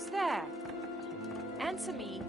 Who's there? Answer me.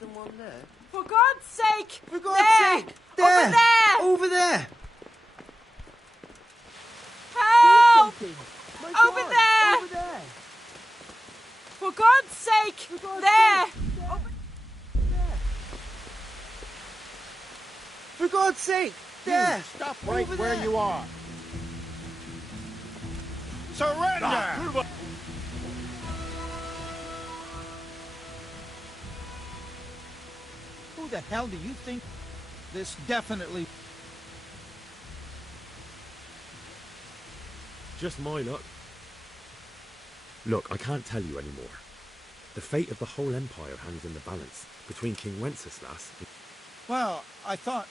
Someone there? For God's sake! For God's sake! There! Over there! Over there! Help! My Over God, there! Over there! For God's sake! For God's There! sake! There! For God's sake! There! Stop right Over where there. you are. Surrender! Who the hell do you think? This definitely... Just my luck. Look, I can't tell you anymore. The fate of the whole empire hangs in the balance between King Wenceslas and... Well, I thought...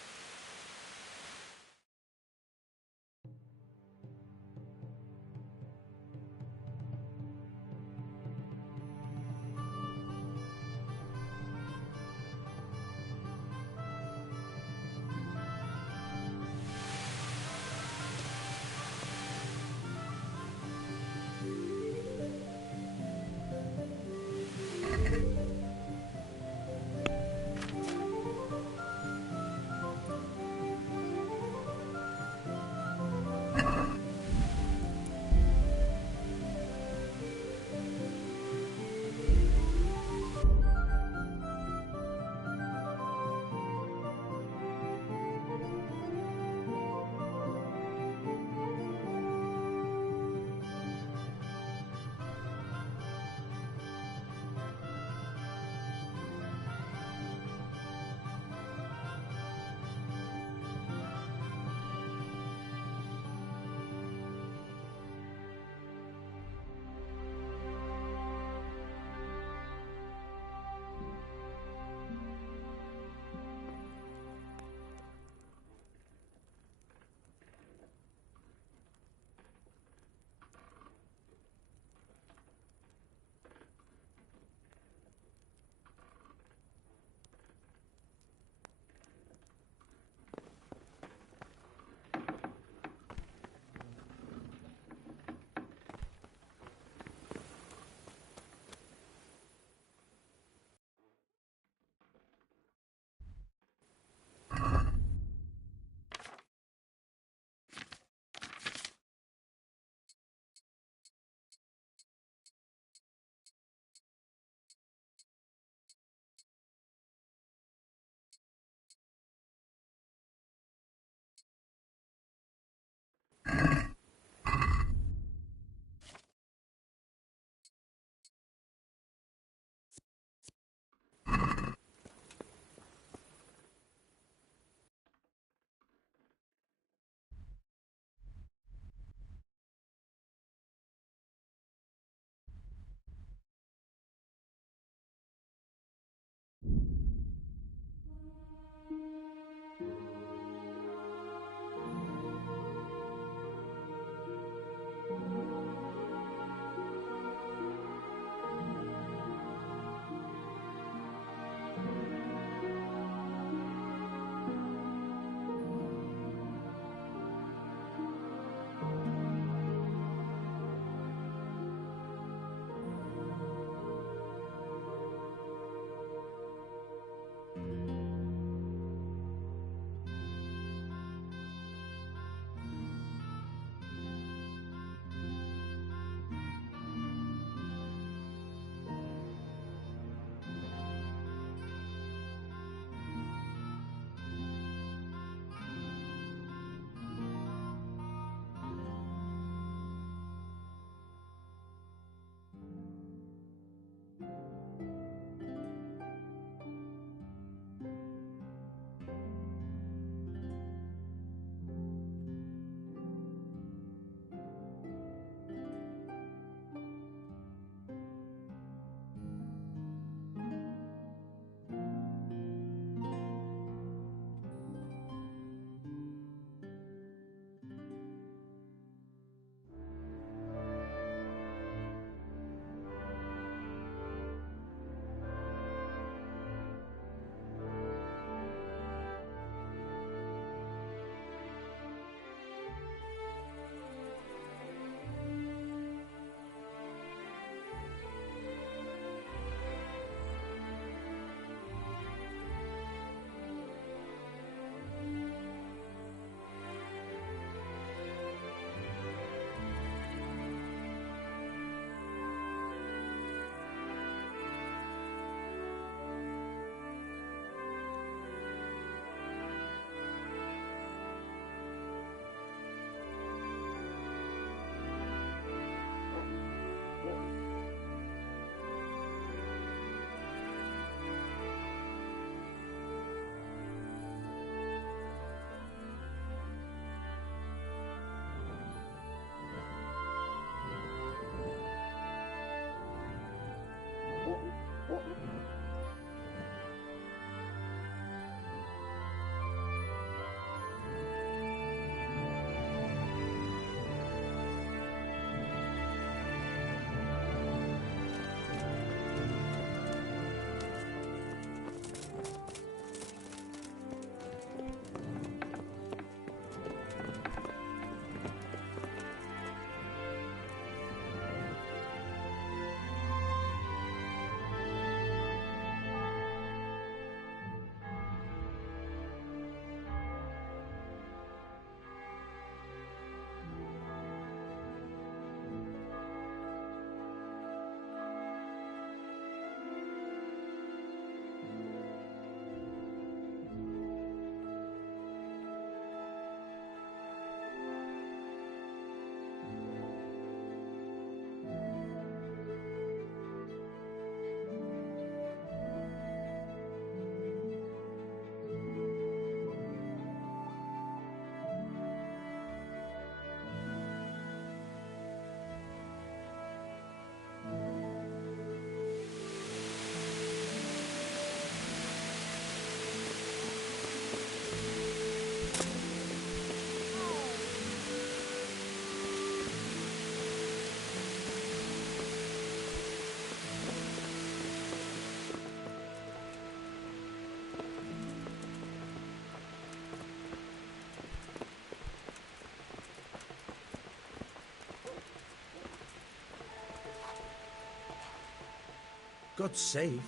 God save.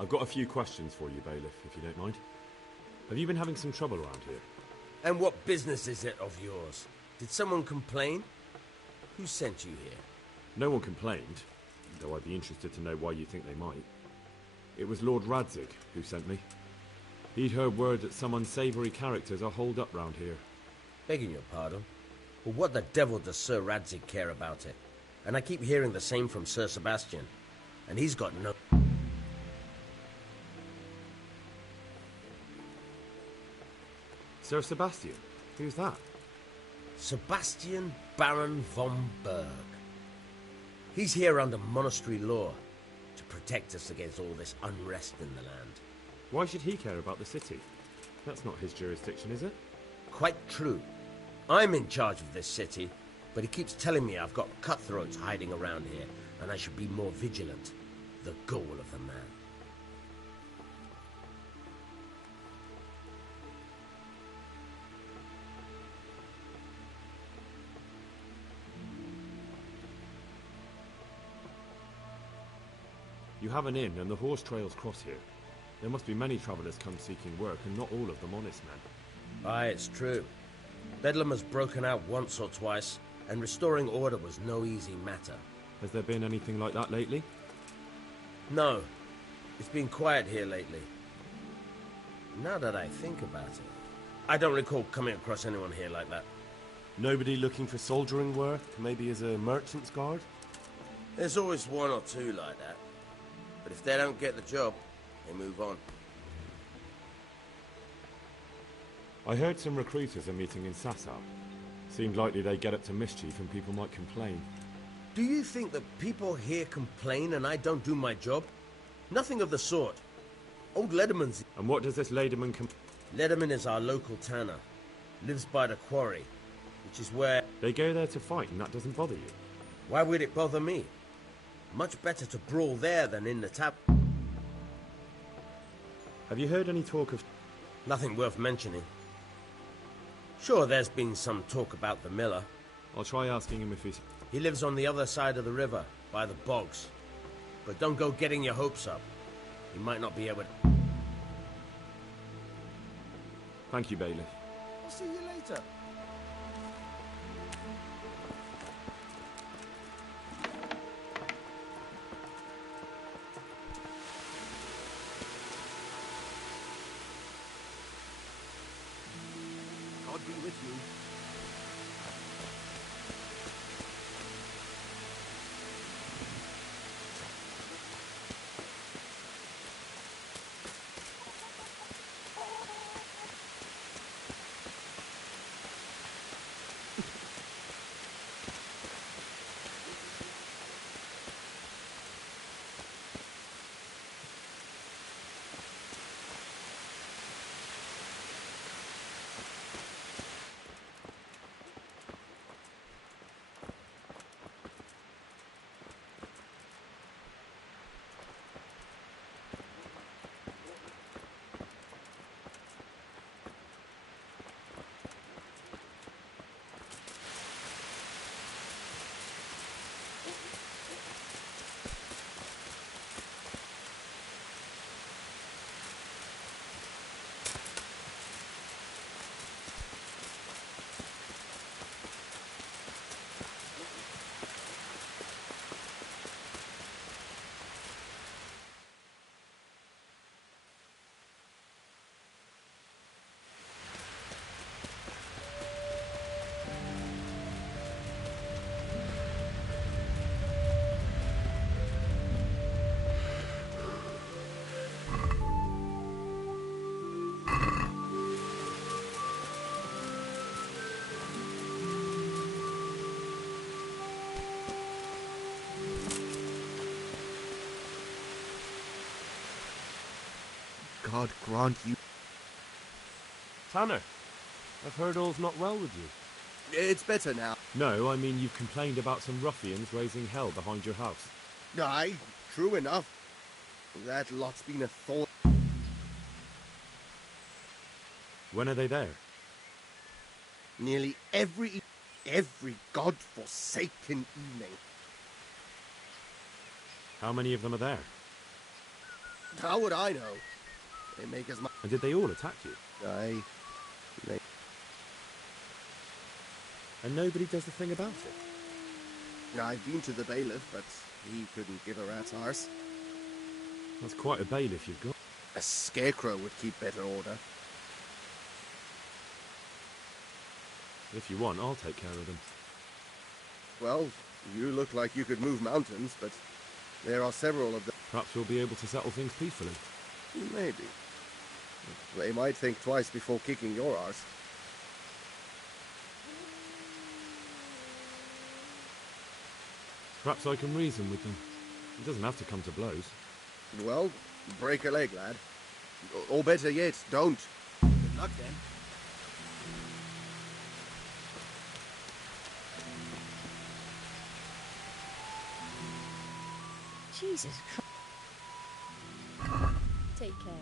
I've got a few questions for you, Bailiff, if you don't mind. Have you been having some trouble around here? And what business is it of yours? Did someone complain? Who sent you here? No one complained, though I'd be interested to know why you think they might. It was Lord Radzig who sent me. He'd heard word that some unsavoury characters are holed up round here. Begging your pardon, but what the devil does Sir Radzig care about it? And I keep hearing the same from Sir Sebastian, and he's got no... Sir Sebastian? Who's that? Sebastian Baron von Berg. He's here under monastery law to protect us against all this unrest in the land. Why should he care about the city? That's not his jurisdiction, is it? Quite true. I'm in charge of this city, but he keeps telling me I've got cutthroats hiding around here, and I should be more vigilant. The goal of the man. You have an inn and the horse trails cross here. There must be many travellers come seeking work, and not all of them honest men. Aye, it's true. Bedlam has broken out once or twice, and restoring order was no easy matter. Has there been anything like that lately? No. It's been quiet here lately. Now that I think about it, I don't recall coming across anyone here like that. Nobody looking for soldiering work, maybe as a merchant's guard? There's always one or two like that. But if they don't get the job, they move on. I heard some recruiters are meeting in Sasau. Seemed likely they get up to mischief and people might complain. Do you think that people here complain and I don't do my job? Nothing of the sort. Old Lederman's... And what does this Lederman Lederman is our local tanner. Lives by the quarry, which is where... They go there to fight and that doesn't bother you? Why would it bother me? Much better to brawl there than in the tap... Have you heard any talk of... Nothing worth mentioning. Sure, there's been some talk about the miller. I'll try asking him if he's... He lives on the other side of the river, by the bogs. But don't go getting your hopes up. He might not be able to... Thank you, Bailiff. I'll see you later. God be with you. God grant you... Tanner, I've heard all's not well with you. It's better now. No, I mean you've complained about some ruffians raising hell behind your house. Aye, true enough. That lot's been a thorn. When are they there? Nearly every god-forsaken evening. How many of them are there? How would I know? They make as much. And did they all attack you? They... And nobody does a thing about it? I've been to the bailiff, but he couldn't give a rat's arse. That's quite a bailiff you've got. A scarecrow would keep better order. If you want, I'll take care of them. Well, you look like you could move mountains, but there are several of them. Perhaps we'll be able to settle things peacefully. Maybe. They might think twice before kicking your arse. Perhaps I can reason with them. It doesn't have to come to blows. Well, break a leg, lad. Or better yet, don't. Good luck, then. Jesus Christ. Take care.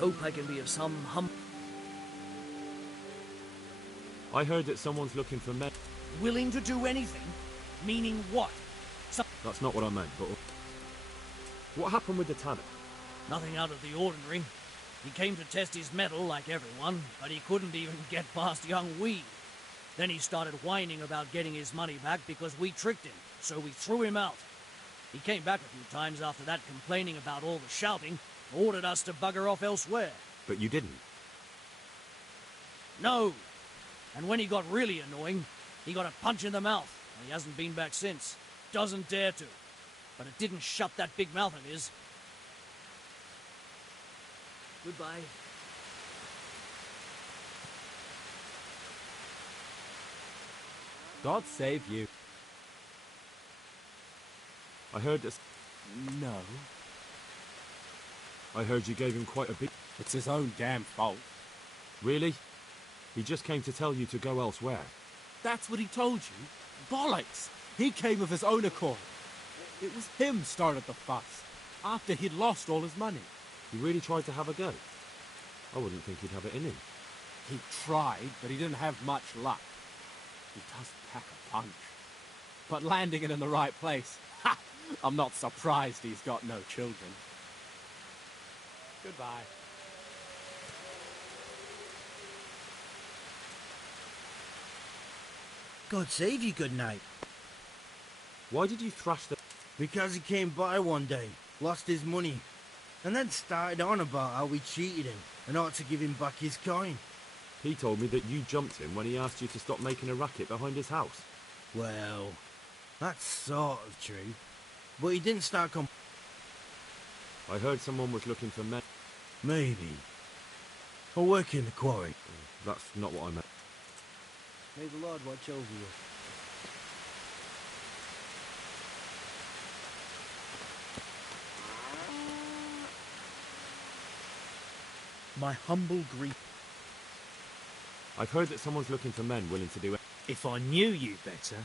hope I can be of some I heard that someone's looking for men. willing to do anything? Meaning what? That's not what I meant, but... What happened with the tanner? Nothing out of the ordinary. He came to test his mettle like everyone, but he couldn't even get past young Wee. Then he started whining about getting his money back because we tricked him, so we threw him out. He came back a few times after that complaining about all the shouting, ordered us to bugger off elsewhere. But you didn't. No! And when he got really annoying, he got a punch in the mouth, and he hasn't been back since. Doesn't dare to. But it didn't shut that big mouth of his. Goodbye. God save you. I heard that... No. I heard you gave him quite a big... It's his own damn fault. Really? He just came to tell you to go elsewhere. That's what he told you? Bollocks! He came of his own accord. It was him started the fuss, after he'd lost all his money. He really tried to have a go. I wouldn't think he'd have it in him. He tried, but he didn't have much luck. He does pack a punch. But landing it in the right place, ha! I'm not surprised he's got no children. Goodbye. God save you, good night. Why did you thrash the... Because he came by one day, lost his money, and then started on about how we cheated him and ought to give him back his coin. He told me that you jumped him when he asked you to stop making a racket behind his house. Well, that's sort of true. But he didn't start I heard someone was looking for men. Maybe. Or work in the quarry. That's not what I meant. May the Lord watch over you. My humble grief. I've heard that someone's looking for men willing to do it. If I knew you better,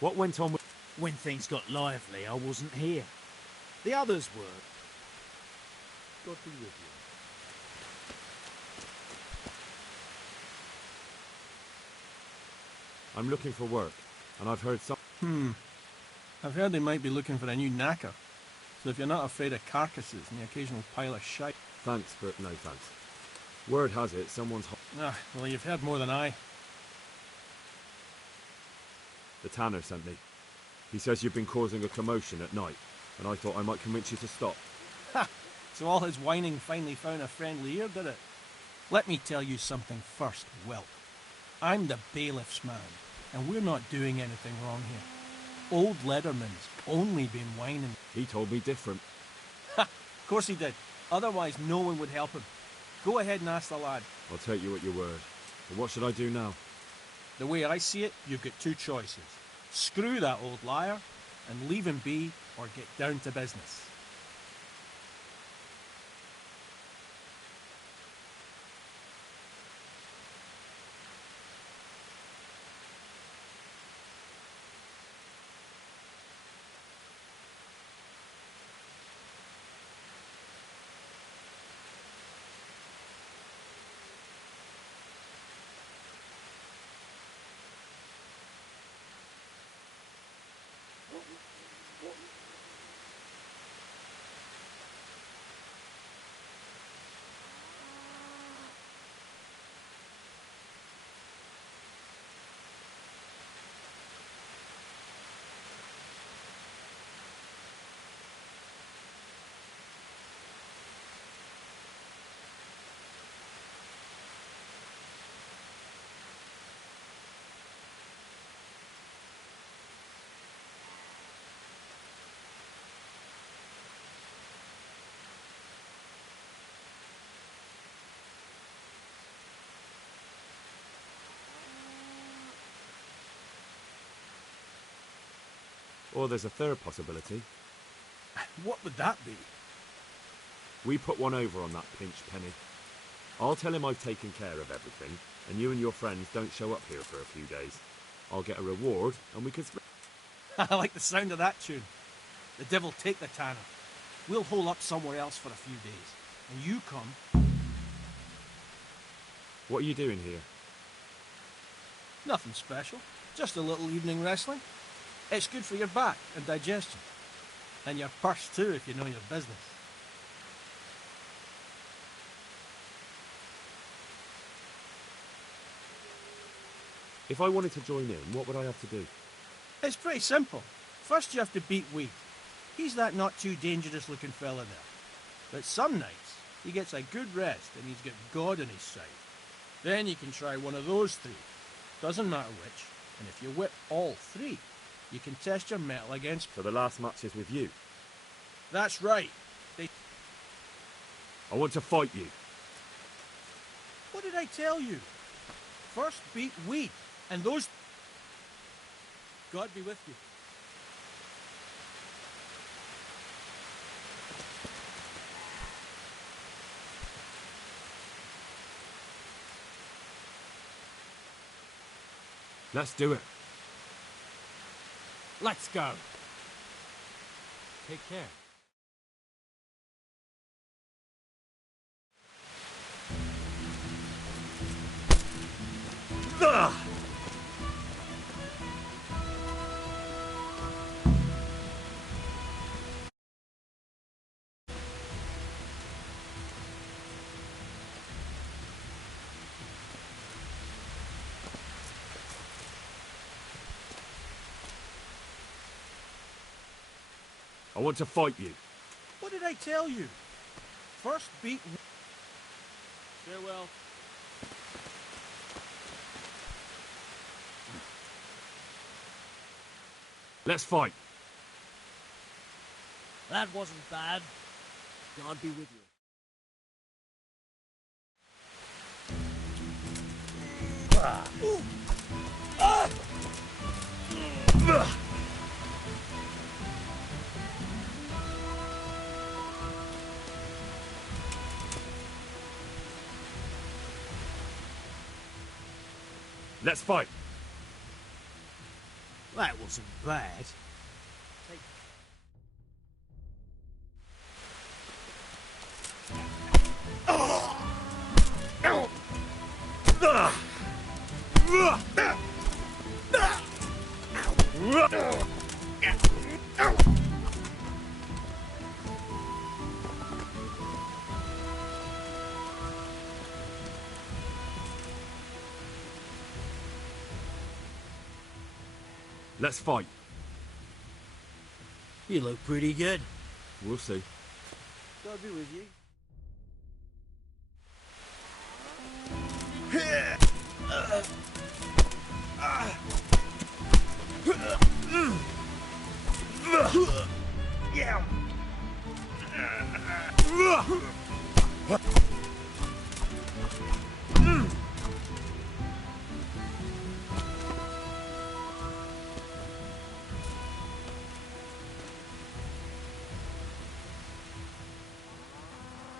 What went on with... when things got lively, I wasn't here. The others were. God be with you. I'm looking for work, and I've heard some... I've heard they might be looking for a new knacker. So if you're not afraid of carcasses and the occasional pile of shite... Thanks, but no thanks. Word has it, someone's... Well, you've heard more than I. The tanner sent me. He says you've been causing a commotion at night, and I thought I might convince you to stop. Ha! So all his whining finally found a friendly ear, did it? Let me tell you something first, Whelp. I'm the bailiff's man, and we're not doing anything wrong here. Old Leatherman's only been whining. He told me different. Ha! Of course he did. Otherwise no one would help him. Go ahead and ask the lad. I'll take you at your word. But what should I do now? The way I see it, you've got two choices. Screw that old liar and leave him be, or get down to business. Or there's a third possibility. What would that be? We put one over on that pinch penny. I'll tell him I've taken care of everything, and you and your friends don't show up here for a few days. I'll get a reward, and we can... I like the sound of that tune. The devil take the tanner. We'll hole up somewhere else for a few days. and you come. What are you doing here? Nothing special. Just a little evening wrestling. It's good for your back and digestion. And your purse too, if you know your business. If I wanted to join in, what would I have to do? It's pretty simple. First you have to beat Weed. He's that not too dangerous looking fella there. But some nights, he gets a good rest and he's got God on his side. Then you can try one of those three. Doesn't matter which. And if you whip all three, you can test your mettle against... So the last match is with you? That's right. I want to fight you. What did I tell you? First beat Weed. And those... God be with you. Let's do it. Let's go. Take care. Ugh! I want to fight you. What did I tell you? First beat... Farewell. Let's fight. That wasn't bad. God be with you. Let's fight. That wasn't bad. Let's fight. You look pretty good. We'll see. God be with you.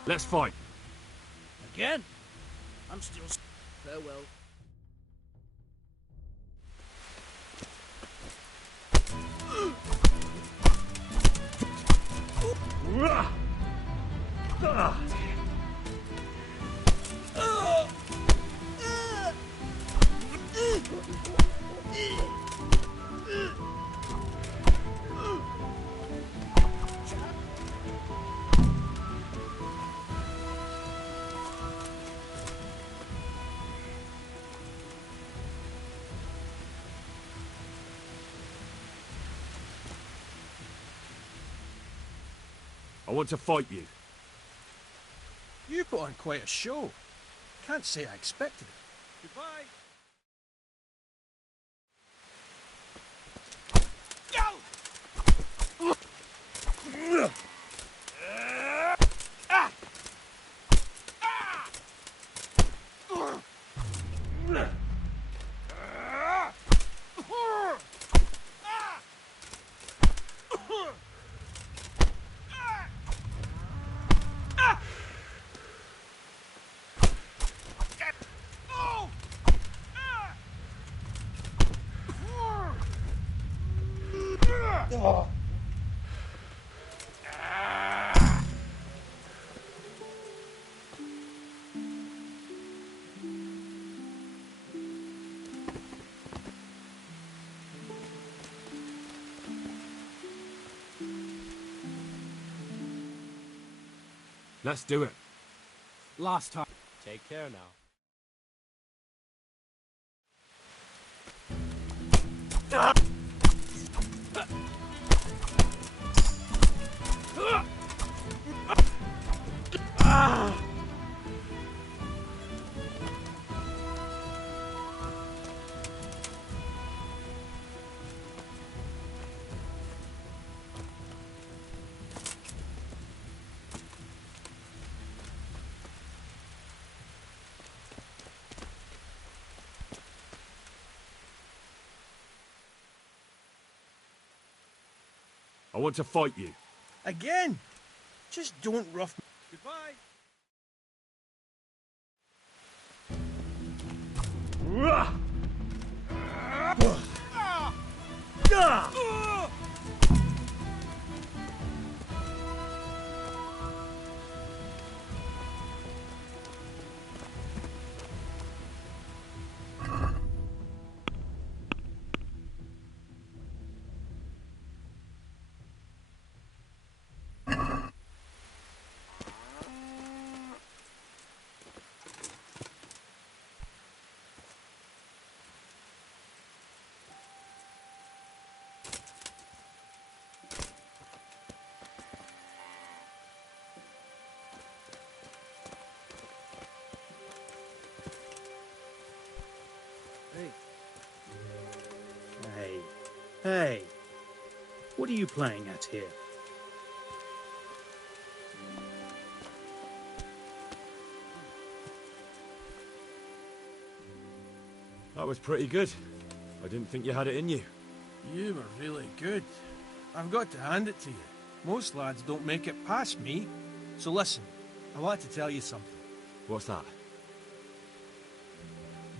Let's fight. Again? I'm still... Farewell. I want to fight you. You put on quite a show. Can't say I expected it. Goodbye. Let's do it. Last time. Take care now. I want to fight you. Again? Just don't rough me. Goodbye. Hey, what are you playing at here? That was pretty good. I didn't think you had it in you. You were really good. I've got to hand it to you. Most lads don't make it past me. So listen, I want to tell you something. What's that?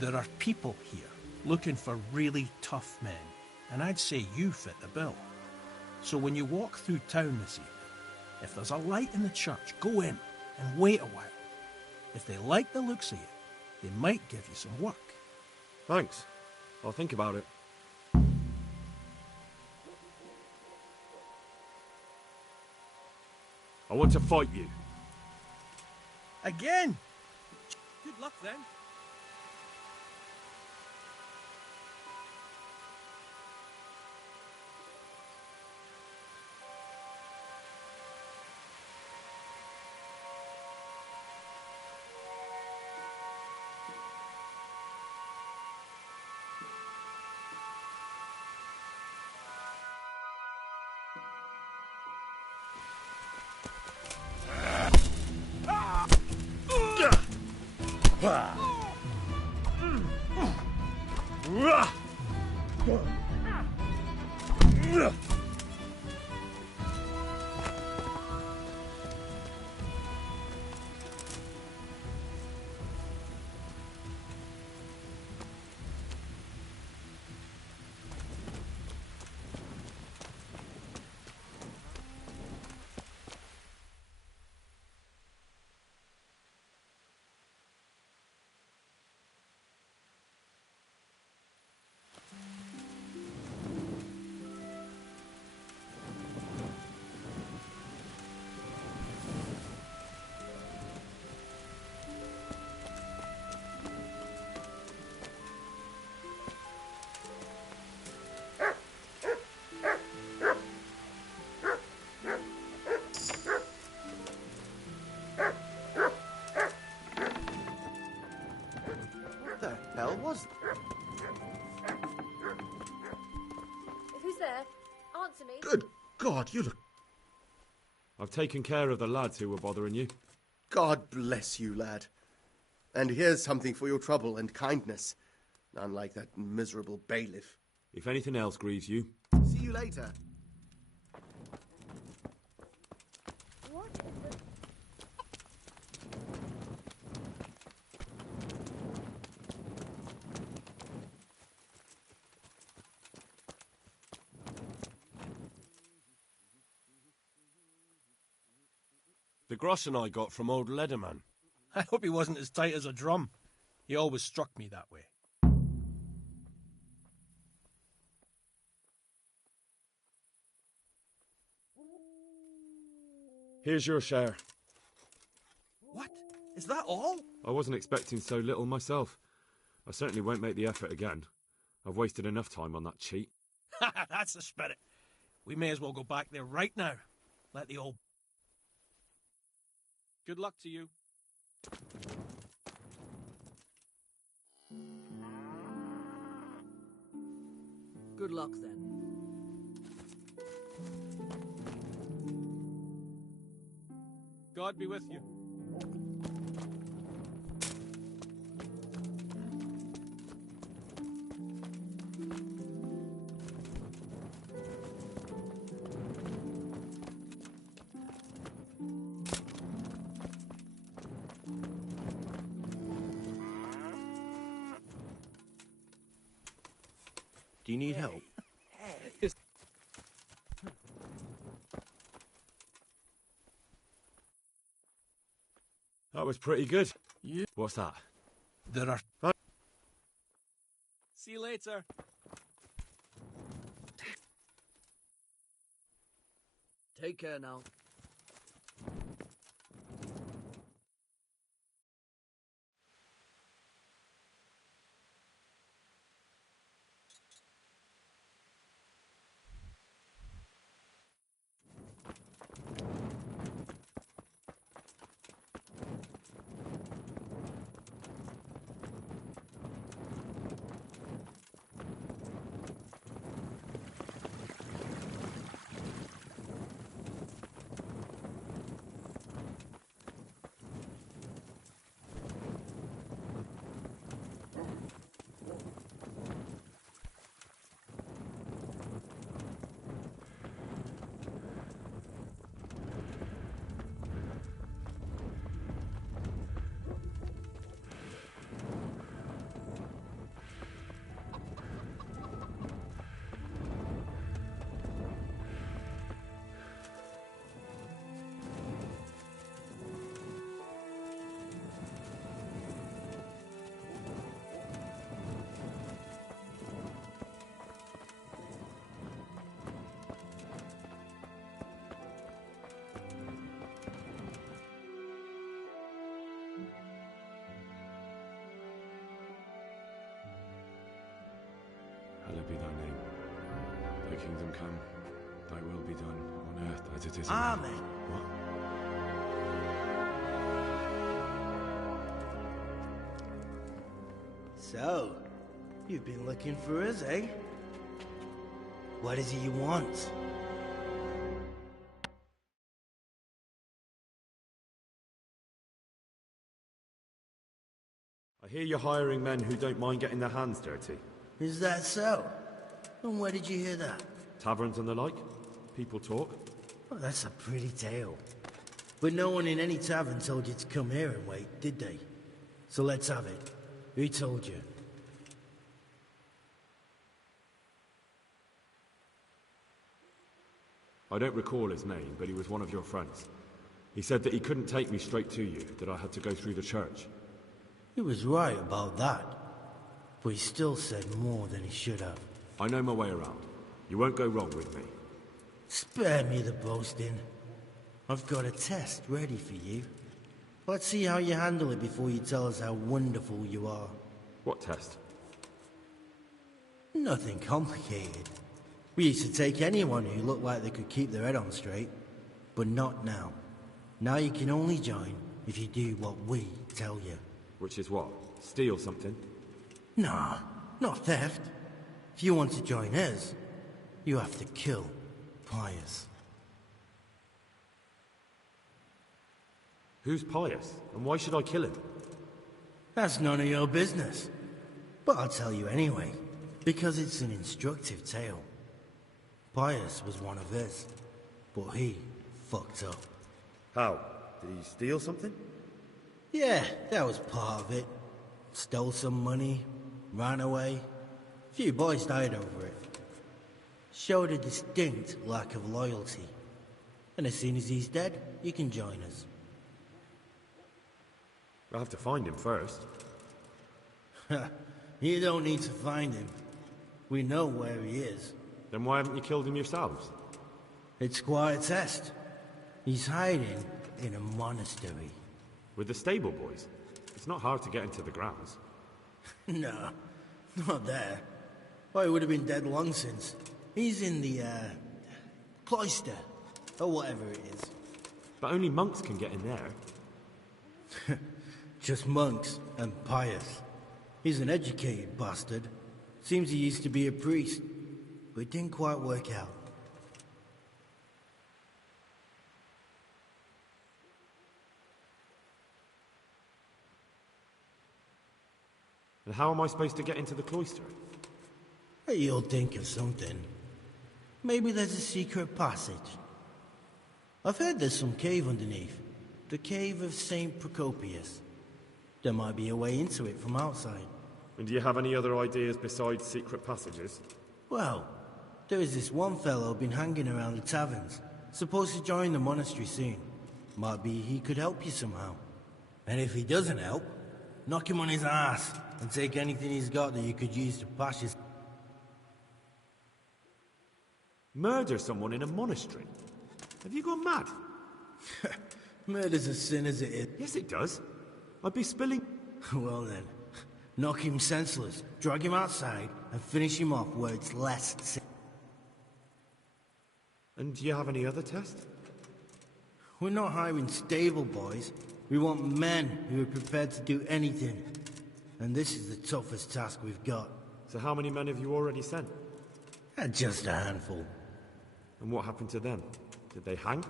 There are people here looking for really tough men, and I'd say you fit the bill. So when you walk through town this evening, if there's a light in the church, go in and wait a while. If they like the looks of you, they might give you some work. Thanks. I'll think about it. I want to fight you. Again? Good luck then. Hell was Who's there? Answer me. Good God, you look... I've taken care of the lads who were bothering you. God bless you, lad. And here's something for your trouble and kindness. Unlike that miserable bailiff. If anything else grieves you... See you later. What in the... The groschen I got from old Leatherman. I hope he wasn't as tight as a drum. He always struck me that way. Here's your share. Is that all? I wasn't expecting so little myself. I certainly won't make the effort again. I've wasted enough time on that cheat. That's the spirit. We may as well go back there right now. Let the old... Good luck to you. Good luck, then. God be with you. Do you need help? That was pretty good. Yeah. What's that? There are... Oh. See you later. Take care now. Hallowed be thy name. Thy kingdom come, thy will be done, on earth as it is in Amen. heaven. What? So, you've been looking for us, eh? What is it you want? I hear you're hiring men who don't mind getting their hands dirty. Is that so? And where did you hear that? Taverns and the like? People talk? Well, that's a pretty tale. But no one in any tavern told you to come here and wait, did they? So let's have it. Who told you? I don't recall his name, but he was one of your friends. He said that he couldn't take me straight to you, that I had to go through the church. He was right about that. But he still said more than he should have. I know my way around. You won't go wrong with me. Spare me the boasting. I've got a test ready for you. Let's see how you handle it before you tell us how wonderful you are. What test? Nothing complicated. We used to take anyone who looked like they could keep their head on straight. But not now. Now you can only join if you do what we tell you. Which is what? Steal something? Nah, not theft. If you want to join us, you have to kill Pius. Who's Pius? And why should I kill him? That's none of your business. But I'll tell you anyway, because it's an instructive tale. Pius was one of his, but he fucked up. How? Did he steal something? Yeah, that was part of it. Stole some money, ran away. A few boys died over it. Showed a distinct lack of loyalty. And as soon as he's dead, you can join us. I'll have to find him first. You don't need to find him. We know where he is. Then why haven't you killed him yourselves? It's quite a test. He's hiding in a monastery. With the stable boys? It's not hard to get into the grounds. No, not there. Oh, he would have been dead long since. He's in the, cloister, or whatever it is. But only monks can get in there. Just monks and pious. He's an educated bastard. Seems he used to be a priest, but it didn't quite work out. And how am I supposed to get into the cloister? You'll think of something. Maybe there's a secret passage. I've heard there's some cave underneath. The cave of St. Procopius. There might be a way into it from outside. And do you have any other ideas besides secret passages? Well, there is this one fellow been hanging around the taverns. Supposed to join the monastery soon. Might be he could help you somehow. And if he doesn't help, knock him on his ass and take anything he's got that you could use to pass his... Murder someone in a monastery? Have you gone mad? Murder's a sin as it is. Yes, it does. I'd be spilling... Well then, knock him senseless, drag him outside, and finish him off where it's less sin. And do you have any other tests? We're not hiring stable boys. We want men who are prepared to do anything. And this is the toughest task we've got. So how many men have you already sent? Just a handful. And what happened to them? Did they hang?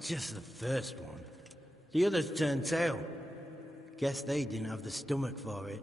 Just the first one. The others turned tail. Guess they didn't have the stomach for it.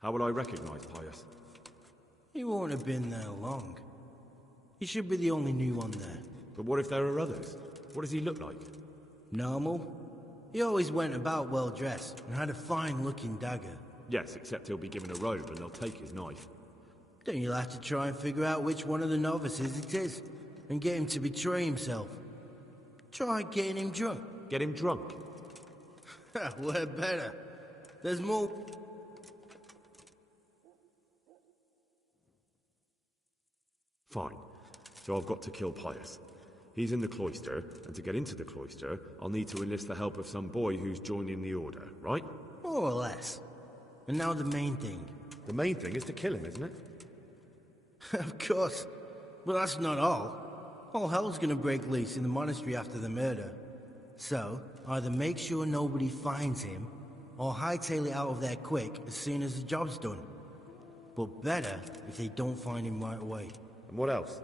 How will I recognize Pius? He won't have been there long. He should be the only new one there. But what if there are others? What does he look like? Normal. He always went about well dressed and had a fine-looking dagger. Yes, except he'll be given a robe and they'll take his knife. Then you'll have to try and figure out which one of the novices it is, and get him to betray himself. Try getting him drunk. Get him drunk? We're better. There's more... Fine. So I've got to kill Pius. He's in the cloister, and to get into the cloister, I'll need to enlist the help of some boy who's joining the order, right? More or less. And now the main thing. The main thing is to kill him, isn't it? Of course. But that's not all. All hell's gonna break loose in the monastery after the murder. So, either make sure nobody finds him, or hightail it out of there quick as soon as the job's done. But better if they don't find him right away. And what else?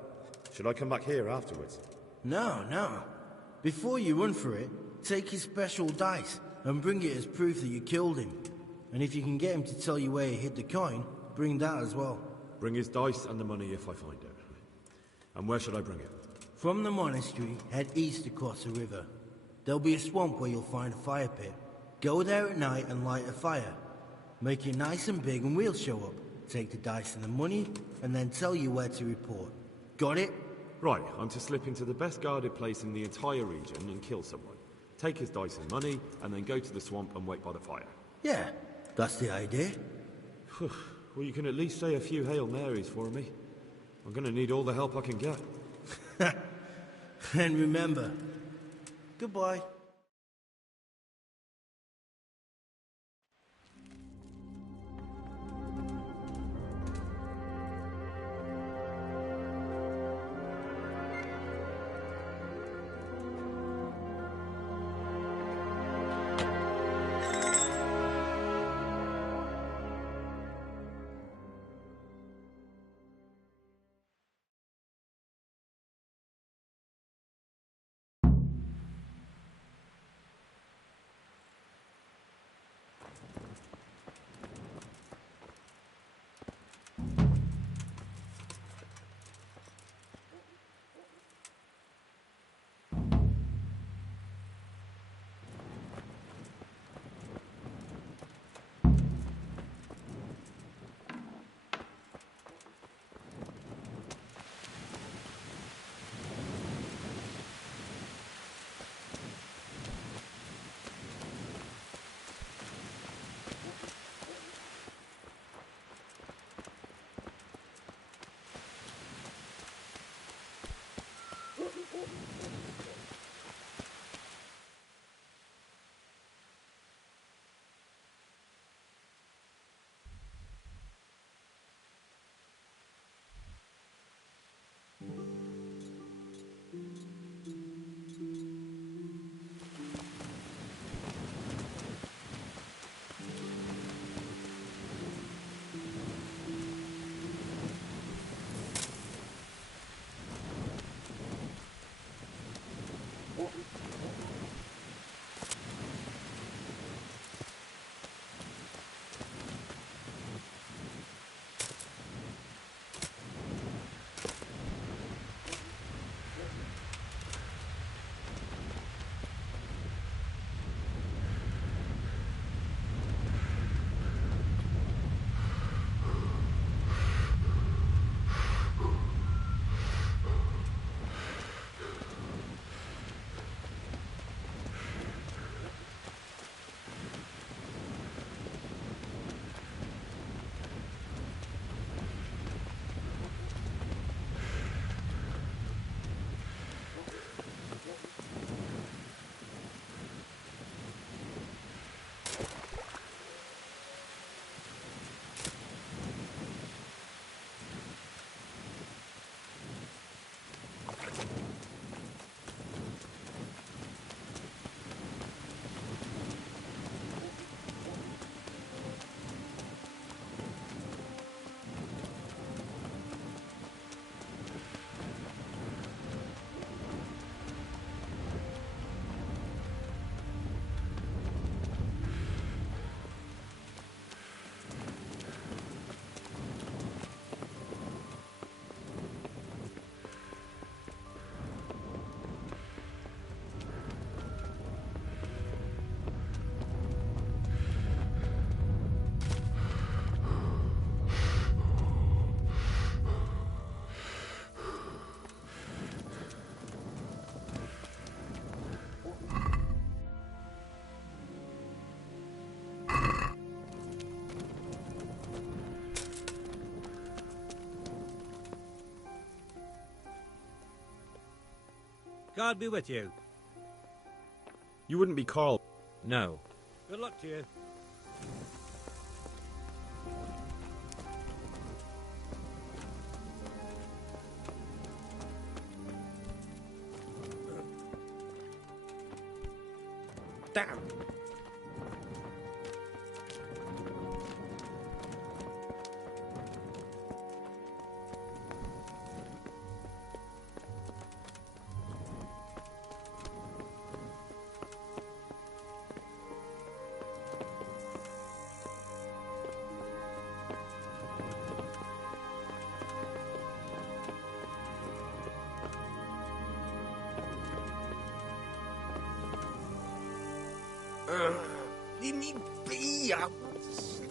Should I come back here afterwards? No. Before you run for it, take his special dice and bring it as proof that you killed him. And if you can get him to tell you where he hid the coin, bring that as well. Bring his dice and the money if I find it. And where should I bring it? From the monastery, head east across the river. There'll be a swamp where you'll find a fire pit. Go there at night and light a fire. Make it nice and big and we'll show up. Take the dice and the money, and then tell you where to report. Got it? Right, I'm to slip into the best guarded place in the entire region and kill someone. Take his dice and money, and then go to the swamp and wait by the fire. Yeah, that's the idea. Well, you can at least say a few Hail Marys for me. I'm gonna need all the help I can get. And remember, goodbye. God be with you. You wouldn't be Carl. No. Good luck to you. Damn. me be. I want to sleep.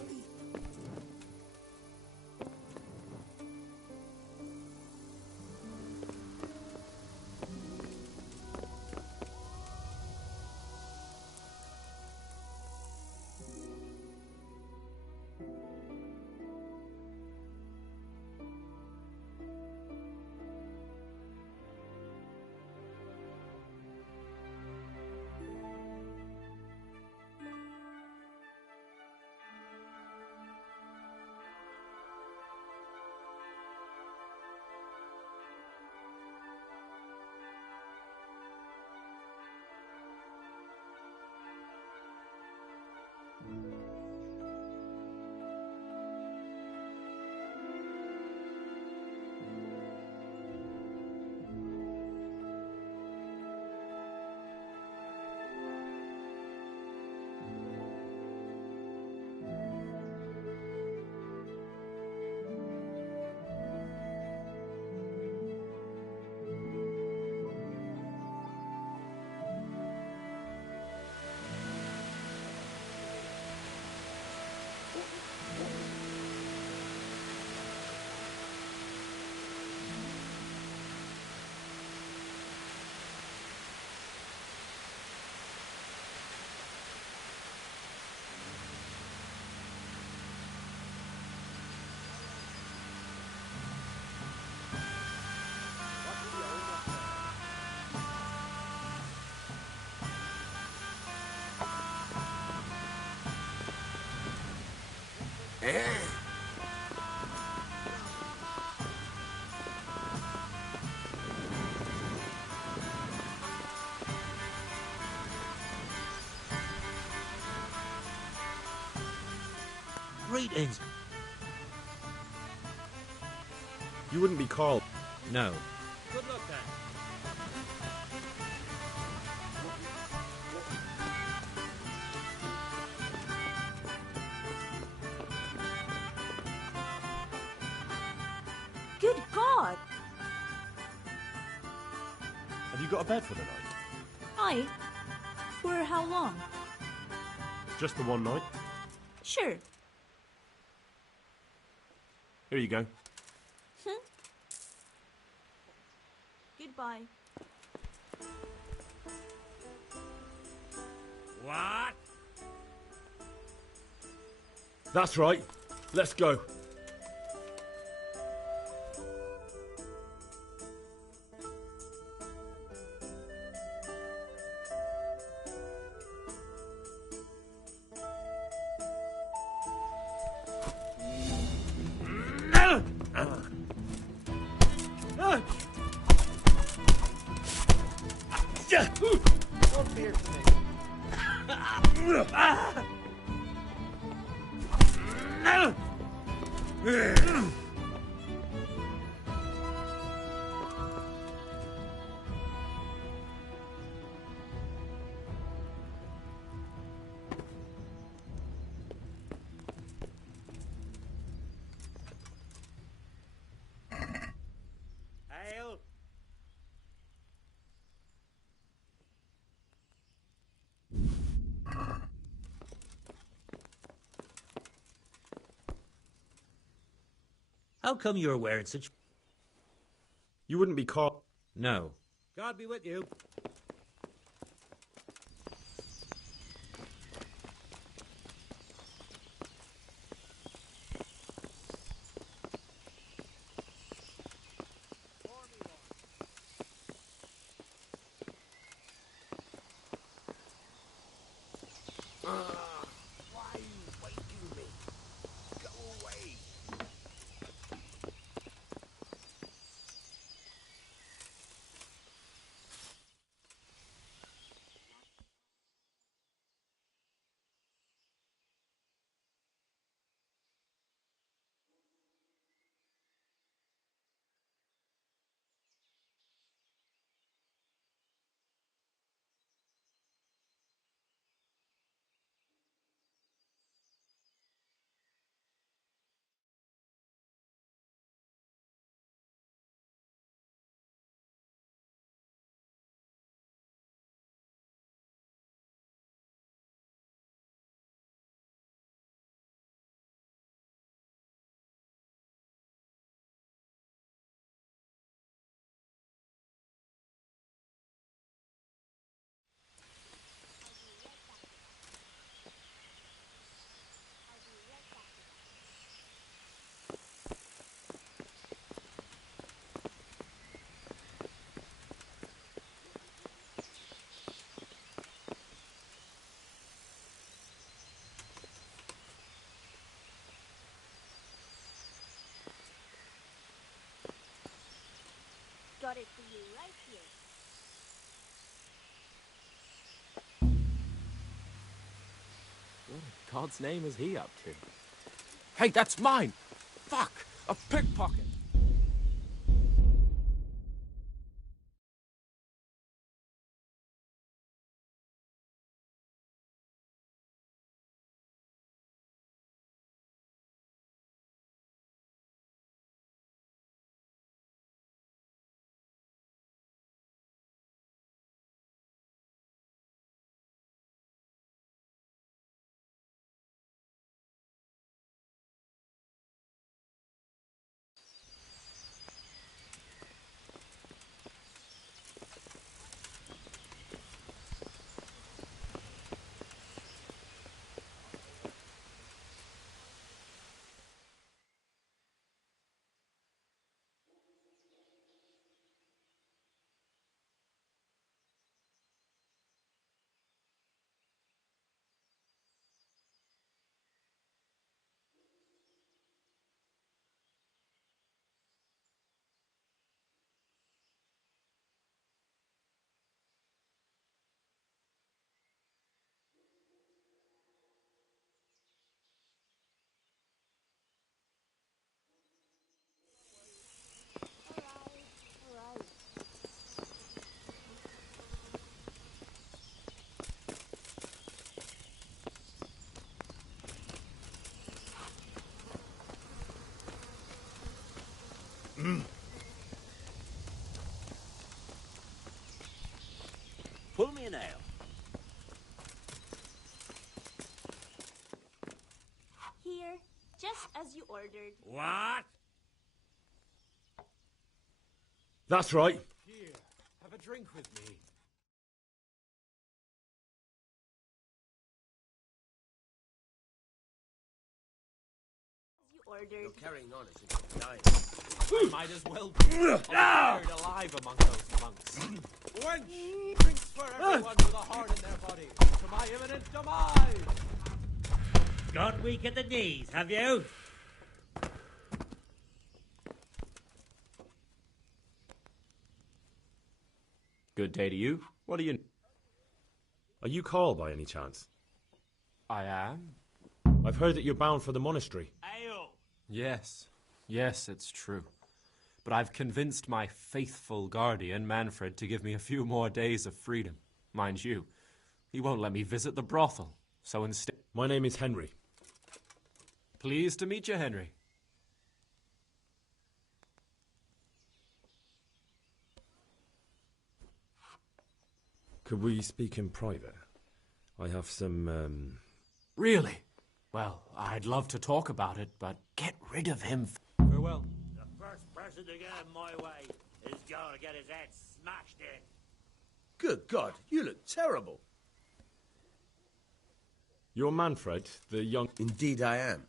Greetings. You wouldn't be Carl. No. Good luck then. Good God! Have you got a bed for the night? Aye. For how long? Just the one night? Sure. Here you go. Goodbye. What? That's right. Let's go. Ale? How come you're wearing such... You wouldn't be Carl. No. God be with you. Why are you waking me? Go away. got it for you right here. What in God's name is he up to? Hey, that's mine! Fuck! A pickpocket! Pull me an ale. Here, just as you ordered. What? That's right. Here, have a drink with me. As you ordered. You're carrying on as if you're dying. I might as well be. I'll be buried alive among those monks. Wench! Drinks for everyone with a heart in their body. To my imminent demise! Got weak at the knees, have you? Good day to you. What are you... Are you Carl by any chance? I am? I've heard that you're bound for the monastery. Ale! Yes. Yes, it's true. But I've convinced my faithful guardian, Manfred, to give me a few more days of freedom. Mind you, he won't let me visit the brothel. So instead... My name is Henry. Pleased to meet you, Henry. Could we speak in private? I have some, Really? Well, I'd love to talk about it, but get rid of him. Farewell. The first person to get in my way is going to get his head smashed in. Good God, you look terrible. You're Manfred, the young... Indeed I am.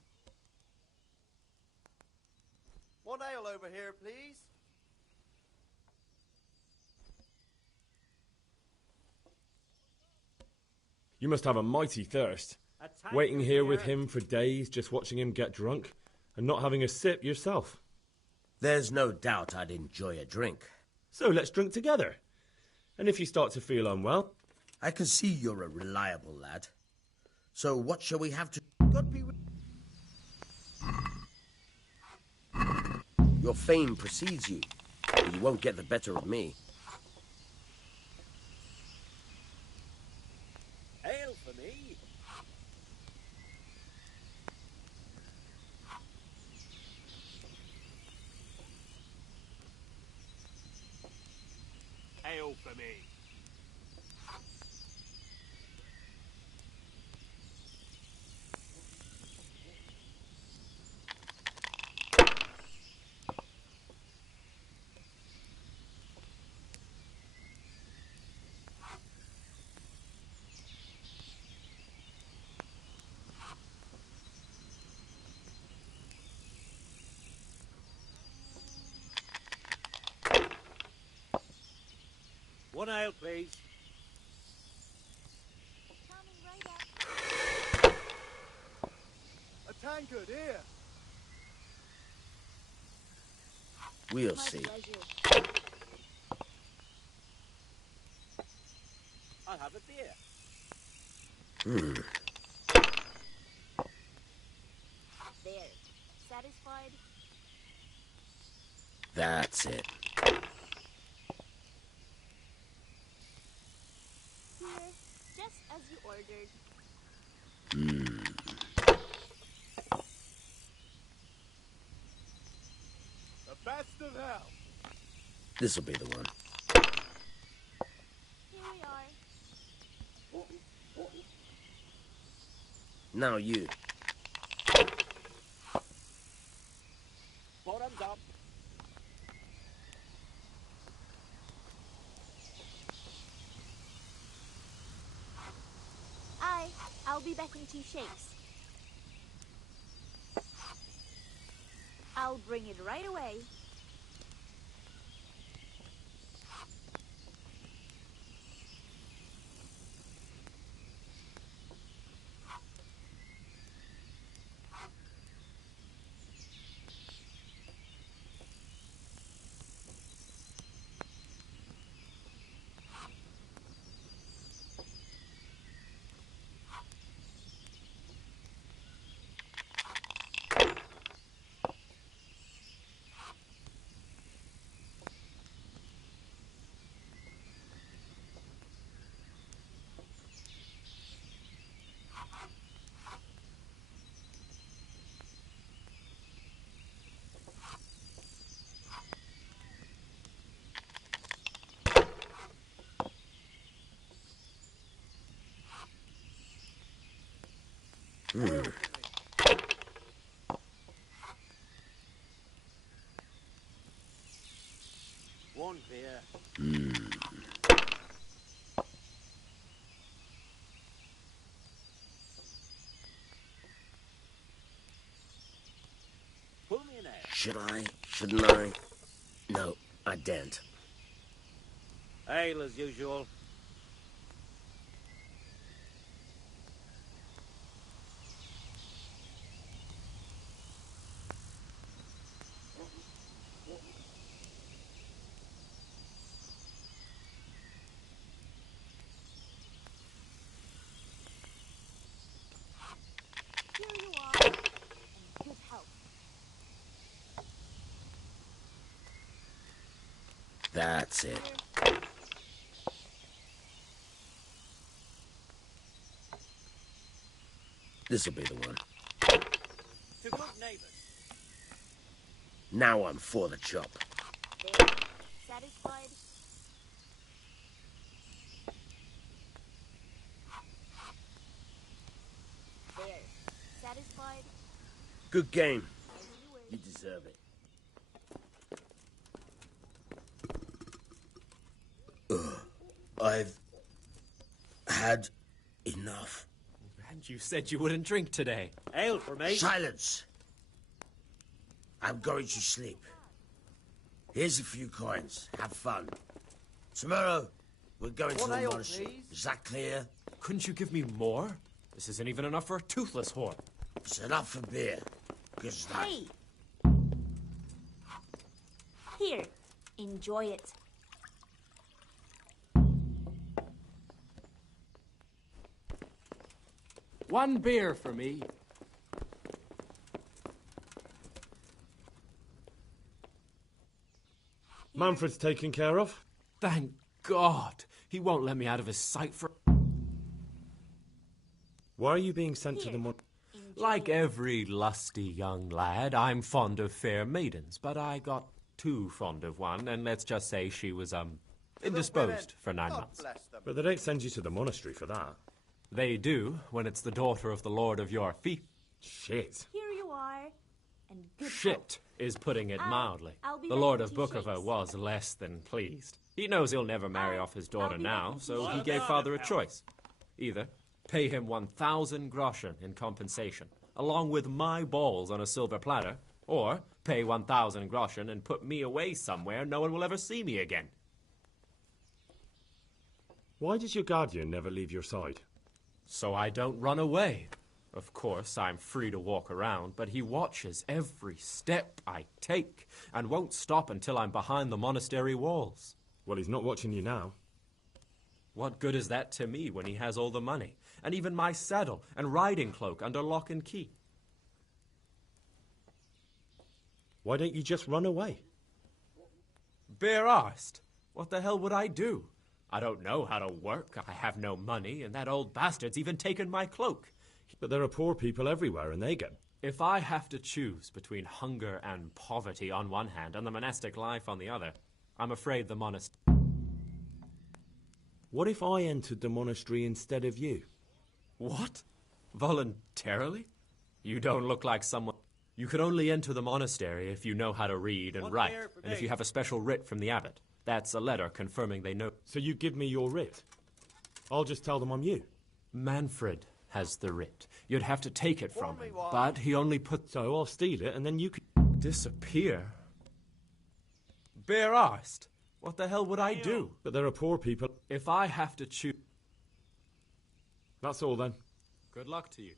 One ale over here, please. You must have a mighty thirst. Waiting here with him for days, just watching him get drunk, and not having a sip yourself. There's no doubt I'd enjoy a drink. So let's drink together. And if you start to feel unwell... I can see you're a reliable lad. So what shall we have to... God be with... Your fame precedes you, but you won't get the better of me. Ale for me. Ale for me. One ale, please. A tankard here. We'll My see. pleasure. have a beer. There. Satisfied? That's it. Here, just as you ordered. The best of hell. This'll be the one. Here we are. Now you. Bottoms up. I'll be back in 2 shakes. I'll bring it right away. One beer. Pull me an ale. Should I? Shouldn't I? No, I daren't. Ale as usual. Here you are. And good health. That's it. This'll be the one. To good neighbours. Now I'm for the chop. There. Satisfied? There. Satisfied? Good game. You deserve it. I've had enough. And you said you wouldn't drink today. Ale for me. Silence! I'm going to sleep. Here's a few coins. Have fun. Tomorrow, we're going to the monastery. Is that clear? Couldn't you give me more? This isn't even enough for a toothless whore. It's enough for beer. Because that... Hey! Here. Enjoy it. One beer for me. Manfred's taken care of. Thank God. He won't let me out of his sight for... Why are you being sent to the mon... Like every lusty young lad, I'm fond of fair maidens, but I got too fond of one, and let's just say she was, indisposed for 9 months. But they don't send you to the monastery for that. They do, when it's the daughter of the Lord of your fee. Shit. Here you are. And good health. Shit is putting it mildly. I'll be The back Lord in of 2 Bookover shakes. was less than pleased. He knows he'll never marry off his daughter I'll be back now, in so 2 he gave Father a choice. Either pay him 1,000 groschen in compensation, along with my balls on a silver platter, or pay 1,000 groschen and put me away somewhere no one will ever see me again. Why does your guardian never leave your side? So I don't run away. Of course, I'm free to walk around, but he watches every step I take and won't stop until I'm behind the monastery walls. Well, he's not watching you now. What good is that to me when he has all the money, and even my saddle and riding cloak under lock and key? Why don't you just run away? Bare-arsed. What the hell would I do? I don't know how to work, I have no money, and that old bastard's even taken my cloak. But there are poor people everywhere, and they get... If I have to choose between hunger and poverty on one hand and the monastic life on the other, I'm afraid the monastery... What if I entered the monastery instead of you? What? Voluntarily? You don't look like someone... You could only enter the monastery if you know how to read and write, and if you have a special writ from the abbot. That's a letter confirming they know... So you give me your writ? I'll just tell them I'm you. Manfred has the writ. You'd have to take it from him, but he only put... So I'll steal it, and then you can... Disappear? Bare-arsed? What the hell would I do? But there are poor people... If I have to choose... That's all, then. Good luck to you.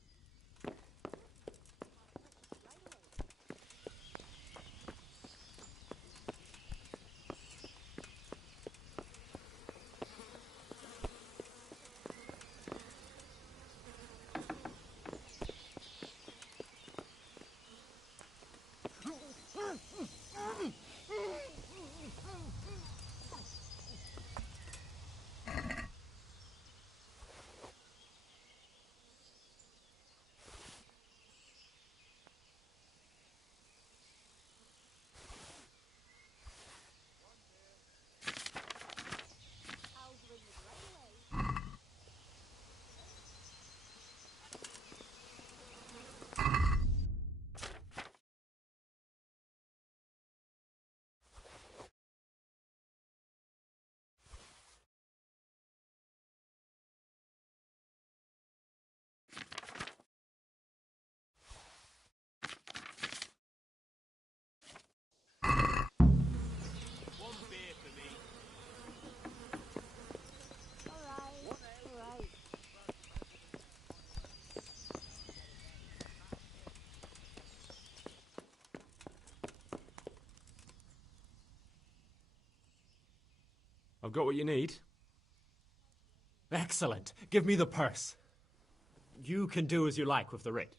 I've got what you need. Excellent. Give me the purse. You can do as you like with the writ.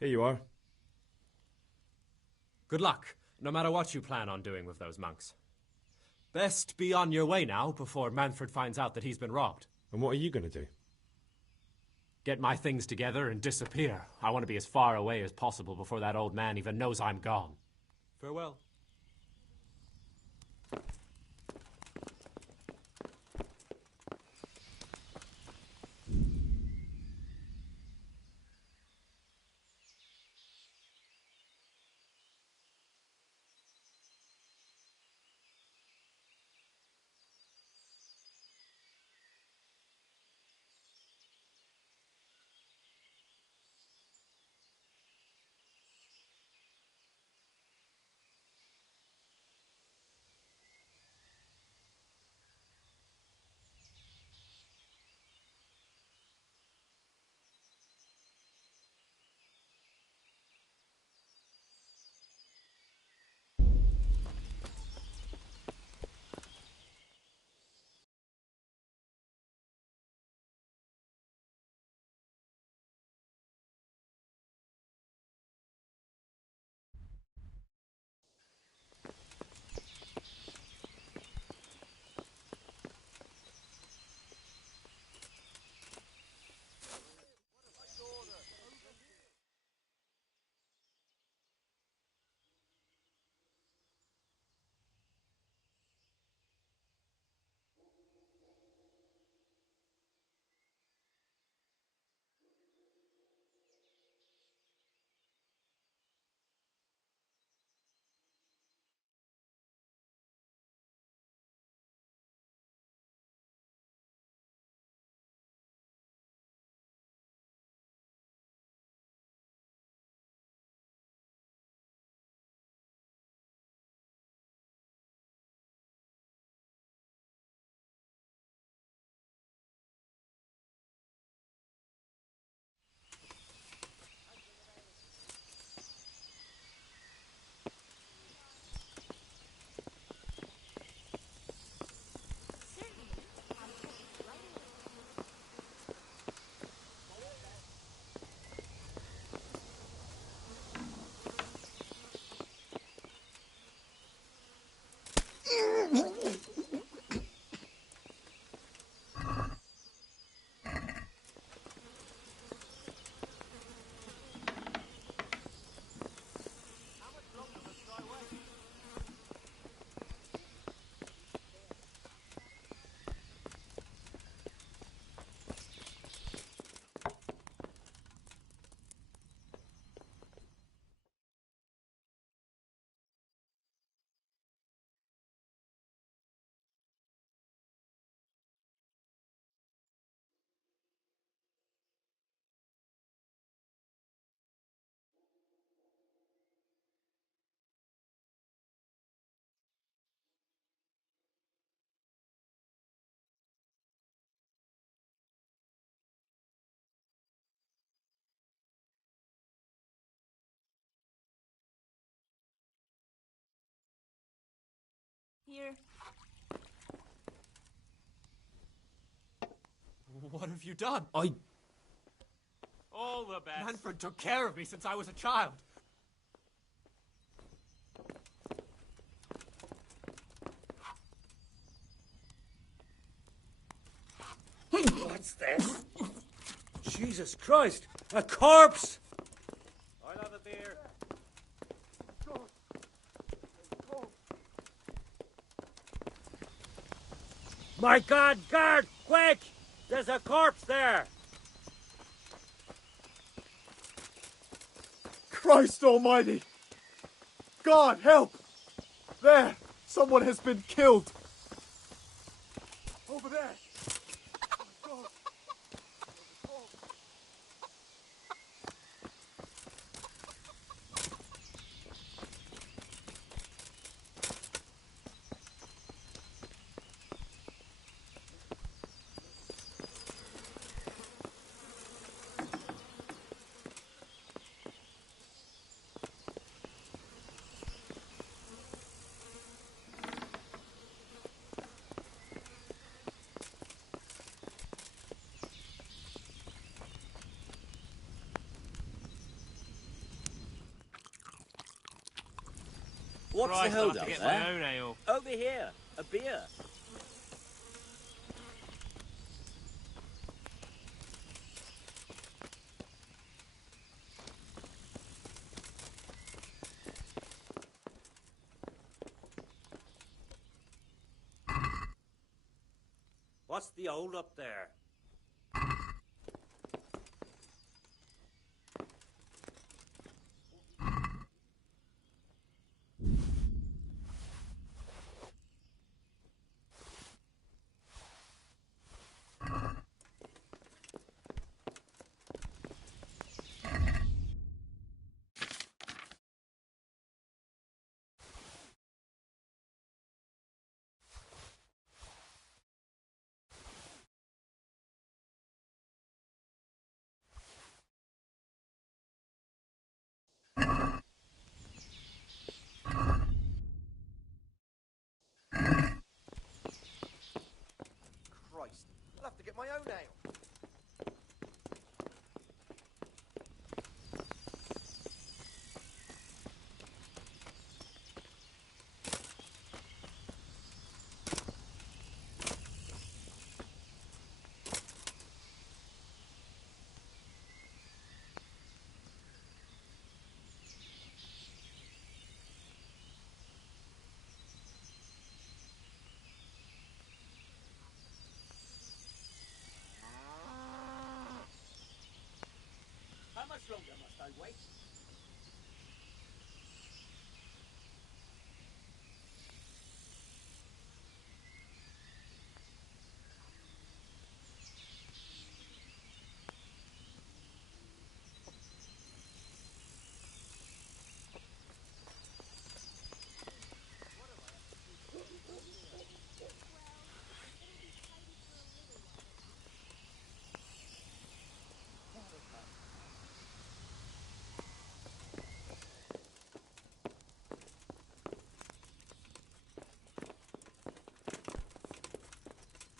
Here you are. Good luck, no matter what you plan on doing with those monks. Best be on your way now before Manfred finds out that he's been robbed. And what are you going to do? Get my things together and disappear. I want to be as far away as possible before that old man even knows I'm gone. Farewell. Here. What have you done? All the best. Manfred took care of me since I was a child. What's this? Jesus Christ! A corpse! I'll have a beer. My God, guard! Quick! There's a corpse there! Christ almighty! God, help! There! Someone has been killed! Over there! What's Christ, the hold I'll have up to get there? my own ale. Over here. A beer. What's the hold up there? Christ, I'll have to get my own ale. How much longer must I wait?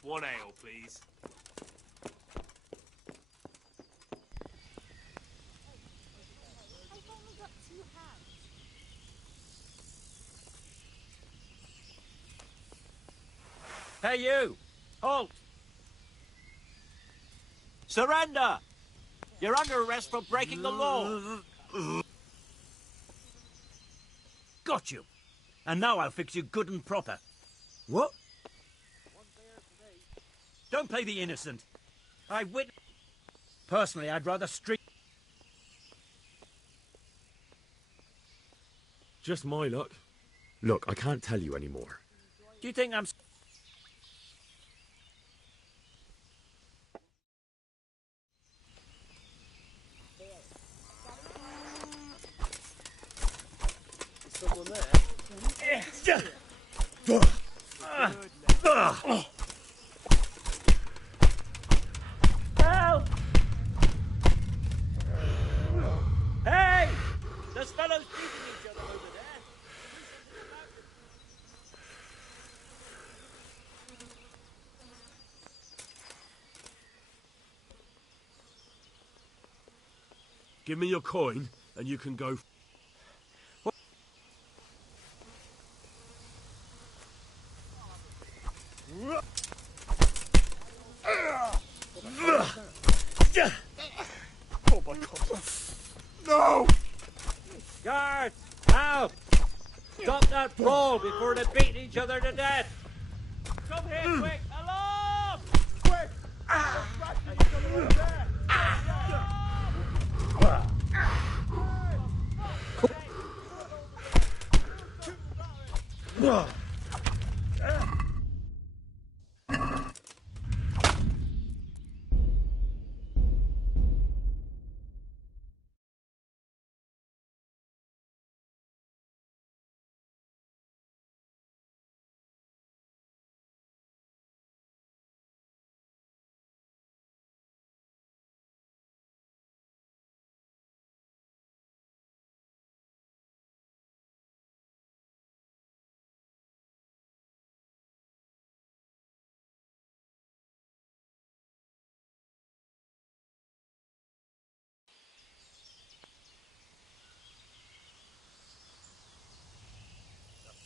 One ale, please. I've only got 2 hands. Hey, you! Halt! Surrender! You're under arrest for breaking the law. Got you. And now I'll fix you good and proper. What? Don't play the innocent. Personally, I'd rather street... Just my luck. Look, I can't tell you anymore. Do you think I'm... Someone there? Help! Hey! There's fellows beating each other over there. Give me your coin, and you can go. Oh my God! No! Guards! Help! Stop that brawl before they beat each other to death! Come here, quick! Alarm! Quick! Scratching each other over there! The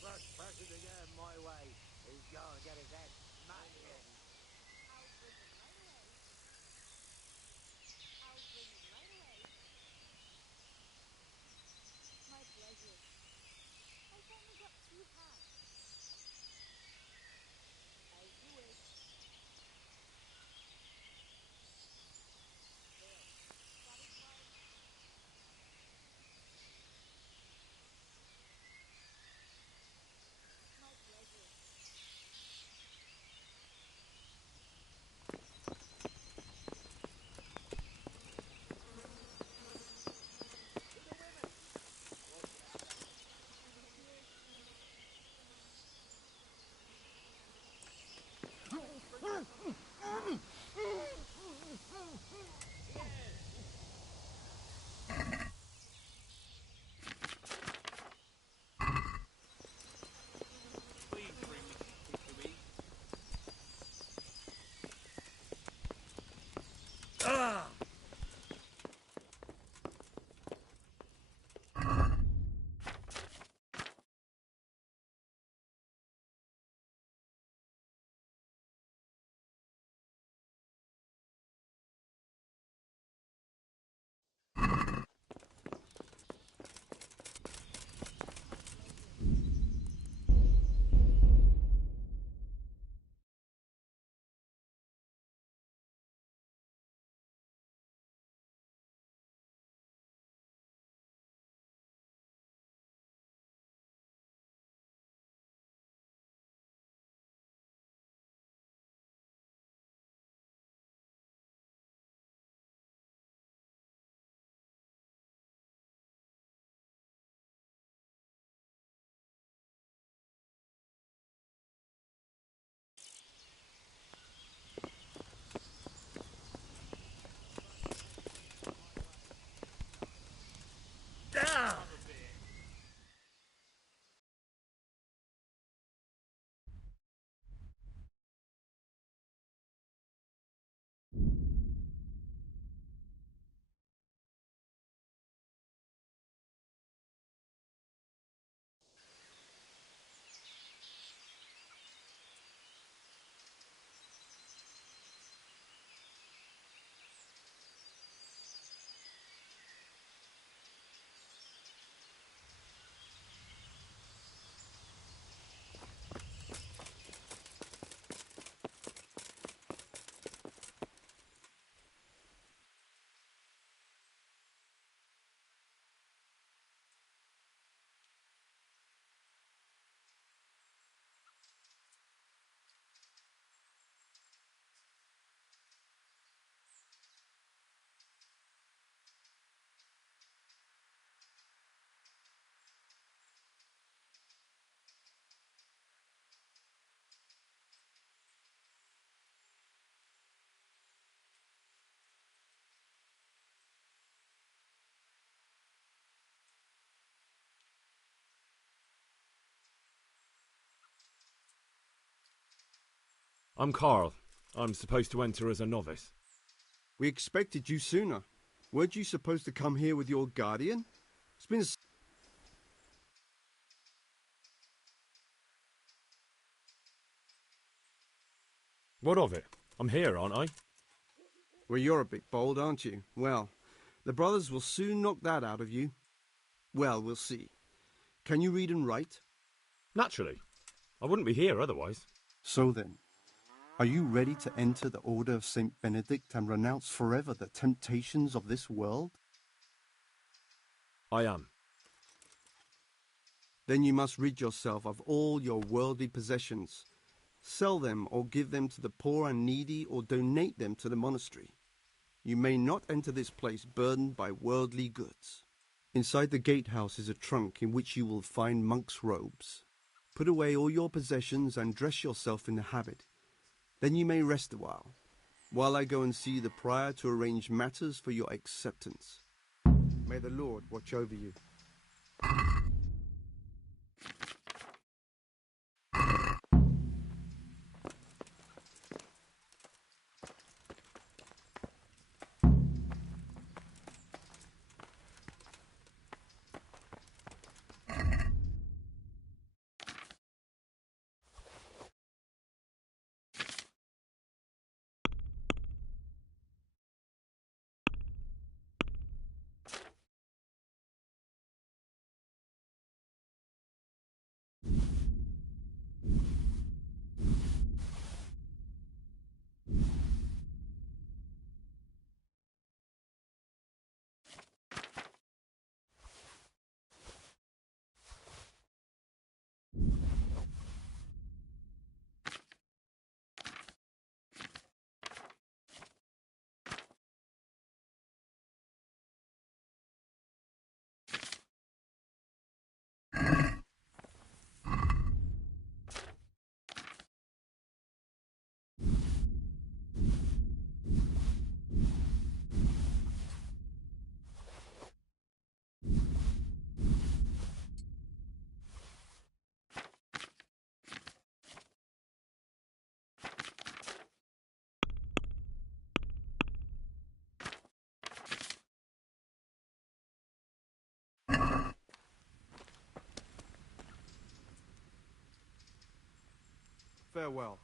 first person to get in my way is gonna get his head smashed in. I'll bring him right away. I'll bring him right away. My pleasure. I've only got 2 hands. As you wish. There. Satisfied? My pleasure. I'm Carl. I'm supposed to enter as a novice. We expected you sooner. Weren't you supposed to come here with your guardian? It's been... What of it? I'm here, aren't I? Well, you're a bit bold, aren't you? Well, the brothers will soon knock that out of you. Well, we'll see. Can you read and write? Naturally. I wouldn't be here otherwise. So then, are you ready to enter the Order of St. Benedict and renounce forever the temptations of this world? I am. Then you must rid yourself of all your worldly possessions. Sell them or give them to the poor and needy or donate them to the monastery. You may not enter this place burdened by worldly goods. Inside the gatehouse is a trunk in which you will find monk's robes. Put away all your possessions and dress yourself in the habit. Then you may rest a while I go and see the prior to arrange matters for your acceptance. May the Lord watch over you. Farewell.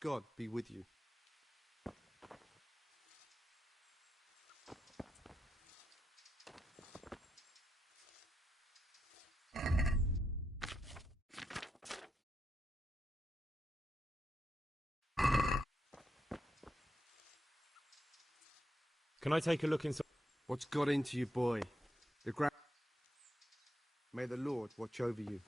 God be with you. Can I take a look inside? What's got into you, boy? The ground. May the Lord watch over you.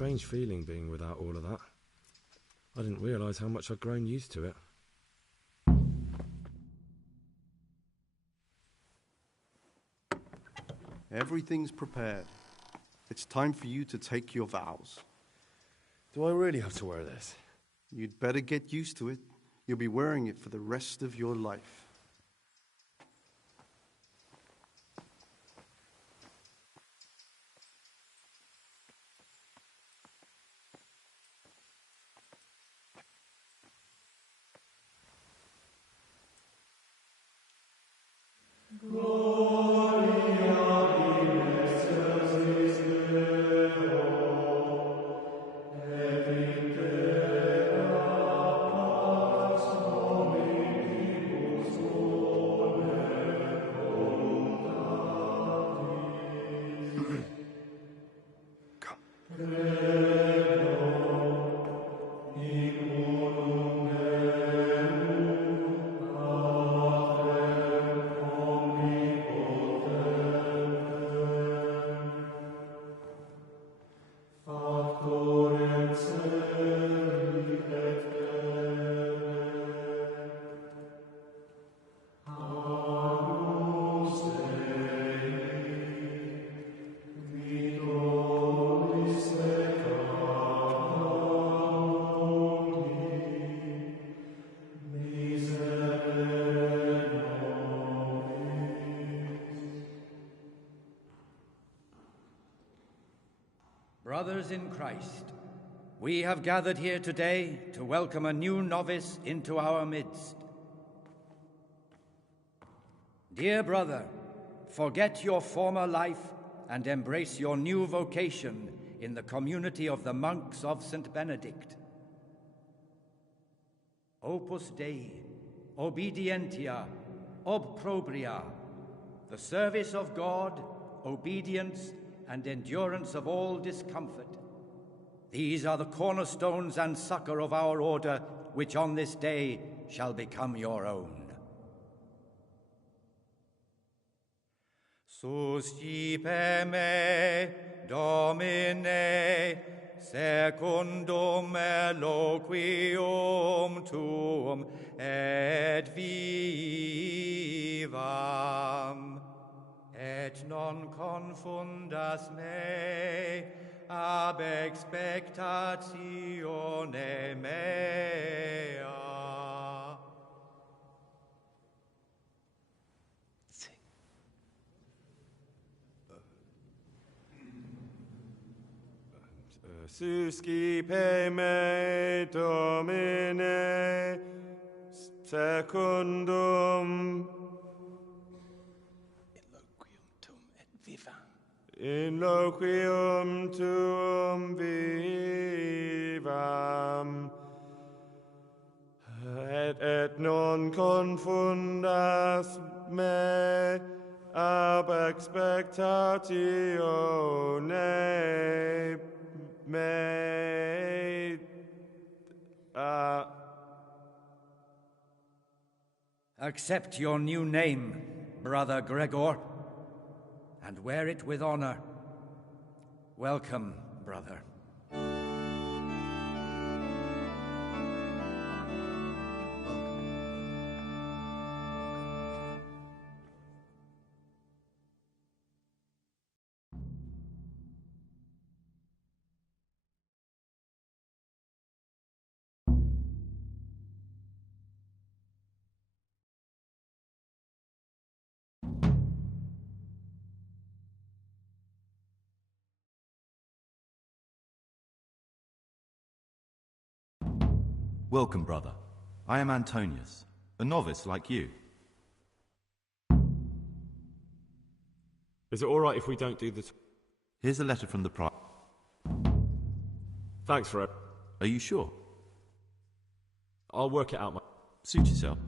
strange feeling being without all of that. I didn't realise how much I'd grown used to it. Everything's prepared. It's time for you to take your vows. Do I really have to wear this? You'd better get used to it. You'll be wearing it for the rest of your life. Brothers in Christ, we have gathered here today to welcome a new novice into our midst. Dear brother, forget your former life and embrace your new vocation in the community of the monks of St. Benedict. Opus Dei, obedientia, obprobria, the service of God, obedience, and endurance of all discomfort. These are the cornerstones and succor of our order, which on this day shall become your own. Suscipe me, Domine, secundum eloquium tuum, et vivam. Et non confundas me ab expectatione mea. Suscipe me, Domine, secundum in loquium tuum vivam, et non confundas me ab expectatione mea. Accept your new name, Brother Gregor, and wear it with honor. Welcome, brother. Welcome, brother. I am Antonius, a novice like you. Is it all right if we don't do this? Here's a letter from the pri... Thanks for it. Are you sure? I'll work it out. Suit yourself.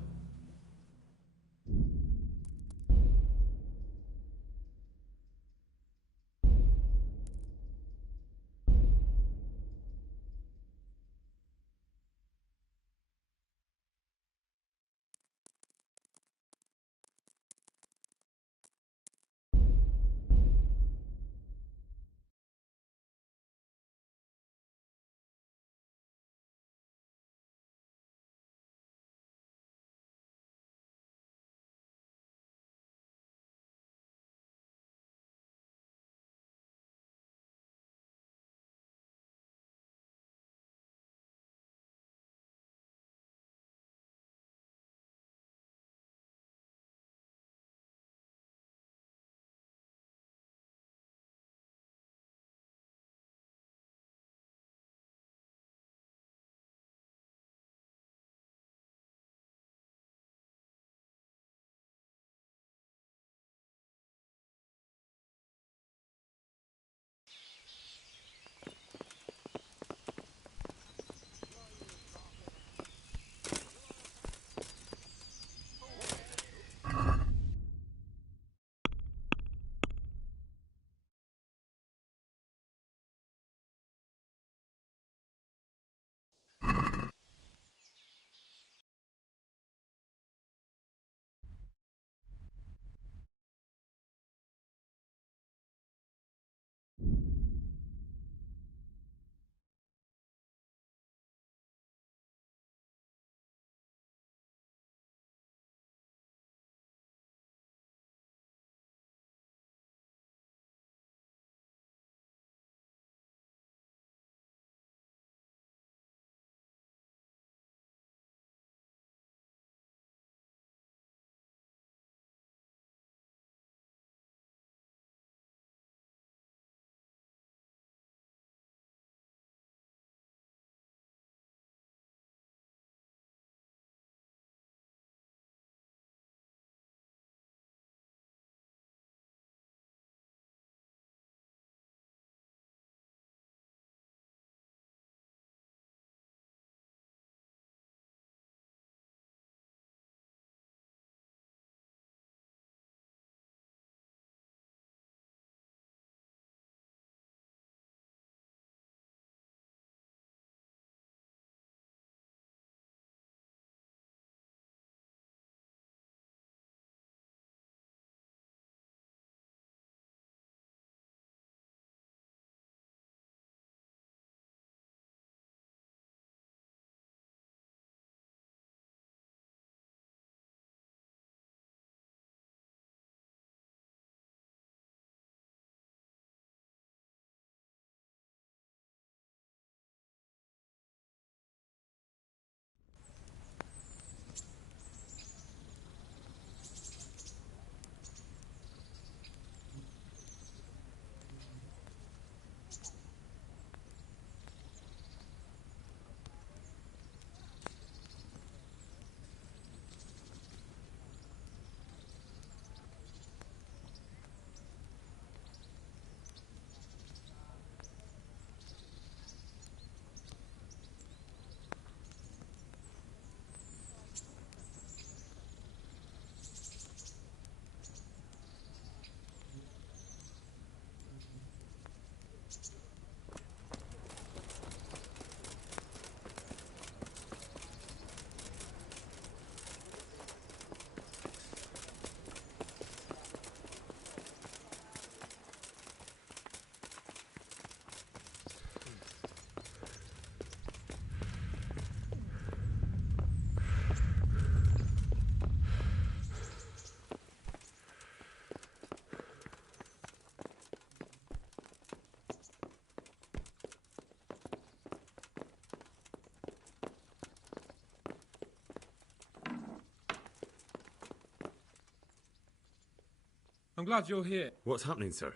I'm glad you're here. What's happening, sir?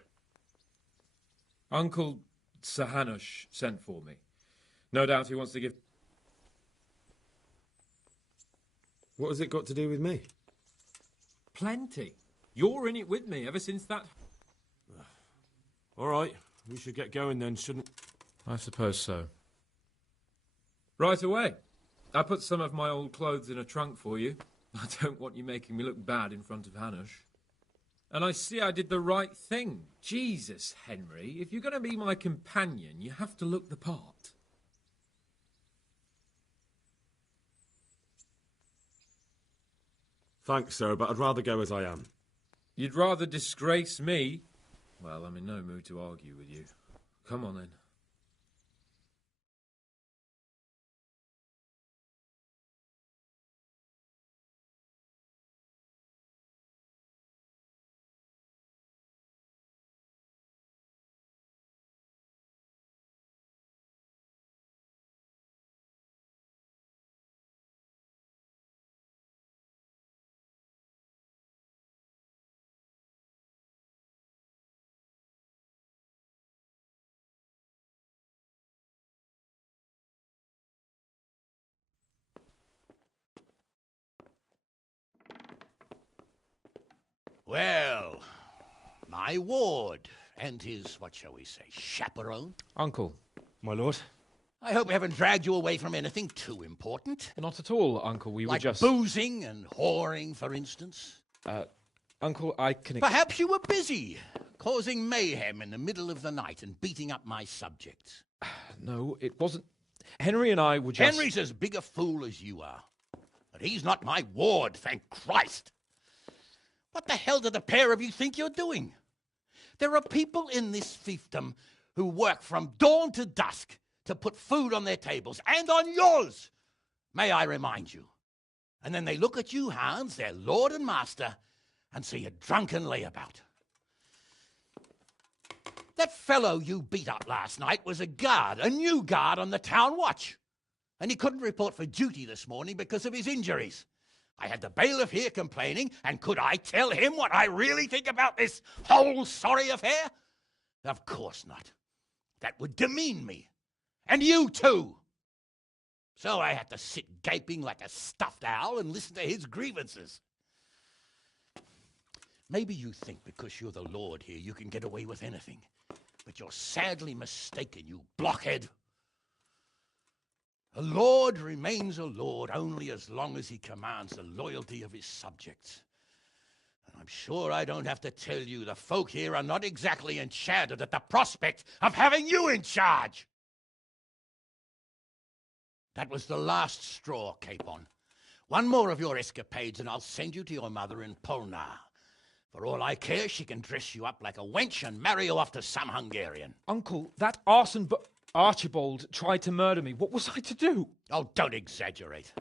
Uncle Sir Hanush sent for me. No doubt he wants to give... What has it got to do with me? Plenty. You're in it with me ever since that... All right, we should get going then, shouldn't... I suppose so. Right away. I put some of my old clothes in a trunk for you. I don't want you making me look bad in front of Hanush. And I see I did the right thing. Jesus, Henry, if you're going to be my companion, you have to look the part. Thanks, sir, but I'd rather go as I am. You'd rather disgrace me? Well, I'm in no mood to argue with you. Come on, then. Well, my ward and his, what shall we say, chaperone. Uncle. My lord? I hope I haven't dragged you away from anything too important. Not at all, Uncle. We like were just... boozing and whoring, for instance. Uncle, I can... Perhaps you were busy, causing mayhem in the middle of the night and beating up my subjects. No, it wasn't... Henry and I were just... Henry's as big a fool as you are. But he's not my ward, thank Christ. What the hell do the pair of you think you're doing? There are people in this fiefdom who work from dawn to dusk to put food on their tables, and on yours, may I remind you. And then they look at you, Hans, their lord and master, and see a drunken layabout. That fellow you beat up last night was a guard, a new guard on the town watch. And he couldn't report for duty this morning because of his injuries. I had the bailiff here complaining, and could I tell him what I really think about this whole sorry affair? Of course not. That would demean me. And you too. So I had to sit gaping like a stuffed owl and listen to his grievances. Maybe you think because you're the lord here you can get away with anything. But you're sadly mistaken, you blockhead. A lord remains a lord only as long as he commands the loyalty of his subjects. And I'm sure I don't have to tell you the folk here are not exactly enchanted at the prospect of having you in charge. That was the last straw, Capon. One more of your escapades and I'll send you to your mother in Polnar. For all I care, she can dress you up like a wench and marry you off to some Hungarian. Uncle, that arson... Archibald tried to murder me. What was I to do? Oh, don't exaggerate.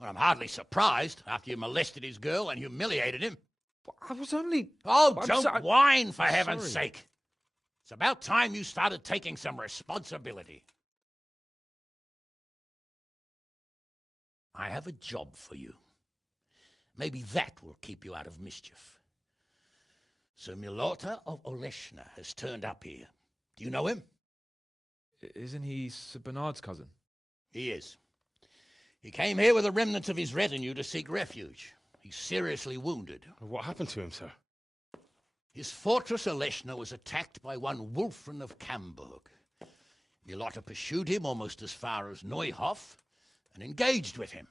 Well, I'm hardly surprised after you molested his girl and humiliated him. I was only... Oh, don't whine, for heaven's sorry. sake. It's about time you started taking some responsibility. I have a job for you. Maybe that will keep you out of mischief. Sir Milota of Oleshna has turned up here. Do you know him? Isn't he Sir Bernard's cousin? He is. He came here with the remnants of his retinue to seek refuge. He's seriously wounded. What happened to him, sir? His fortress Oleshna was attacked by one Wulfrin of Camburg. Milota pursued him almost as far as Neuhof and engaged with him.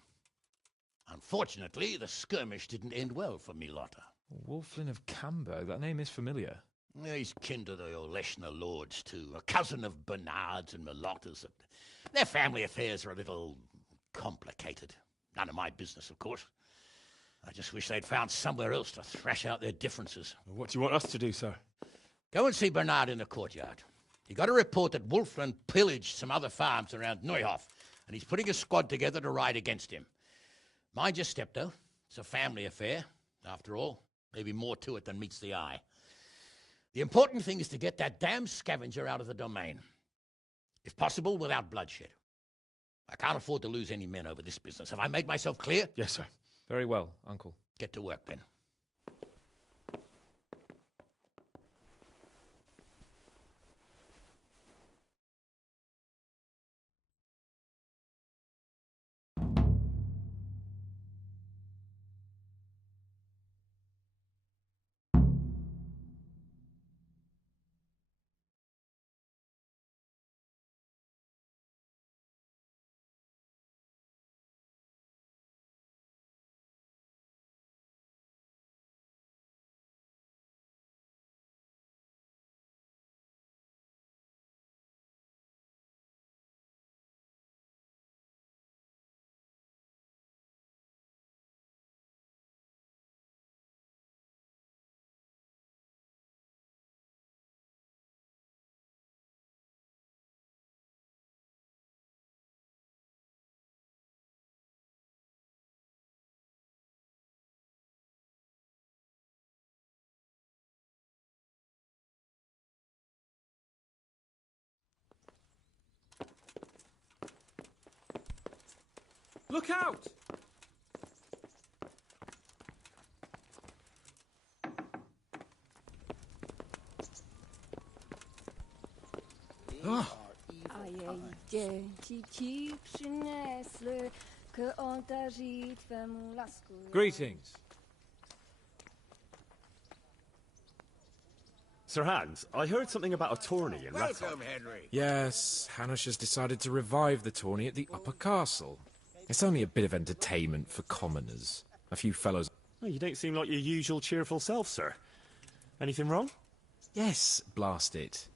Unfortunately, the skirmish didn't end well for Milota. Wulflin of Camburg? That name is familiar. He's kin to the Oleshna lords, too. A cousin of Bernard's and Milota's. Their family affairs are a little complicated. None of my business, of course. I just wish they'd found somewhere else to thrash out their differences. What do you want us to do, sir? Go and see Bernard in the courtyard. He got a report that Wulflin pillaged some other farms around Neuhof, and he's putting a squad together to ride against him. Mind your step, though. It's a family affair, after all. Maybe more to it than meets the eye. The important thing is to get that damn scavenger out of the domain. If possible, without bloodshed. I can't afford to lose any men over this business. Have I made myself clear? Yes, sir. Very well, Uncle. Get to work, then. Look out! A její děti ti přinesly k oltáři tvému lásku. Greetings. Sir Hans, I heard something about a tourney in Rathon. Welcome, Henry. Yes, Hanush has decided to revive the tourney at the Upper Castle. It's only a bit of entertainment for commoners. A few fellows... Oh, you don't seem like your usual cheerful self, sir. Anything wrong? Yes, blast it.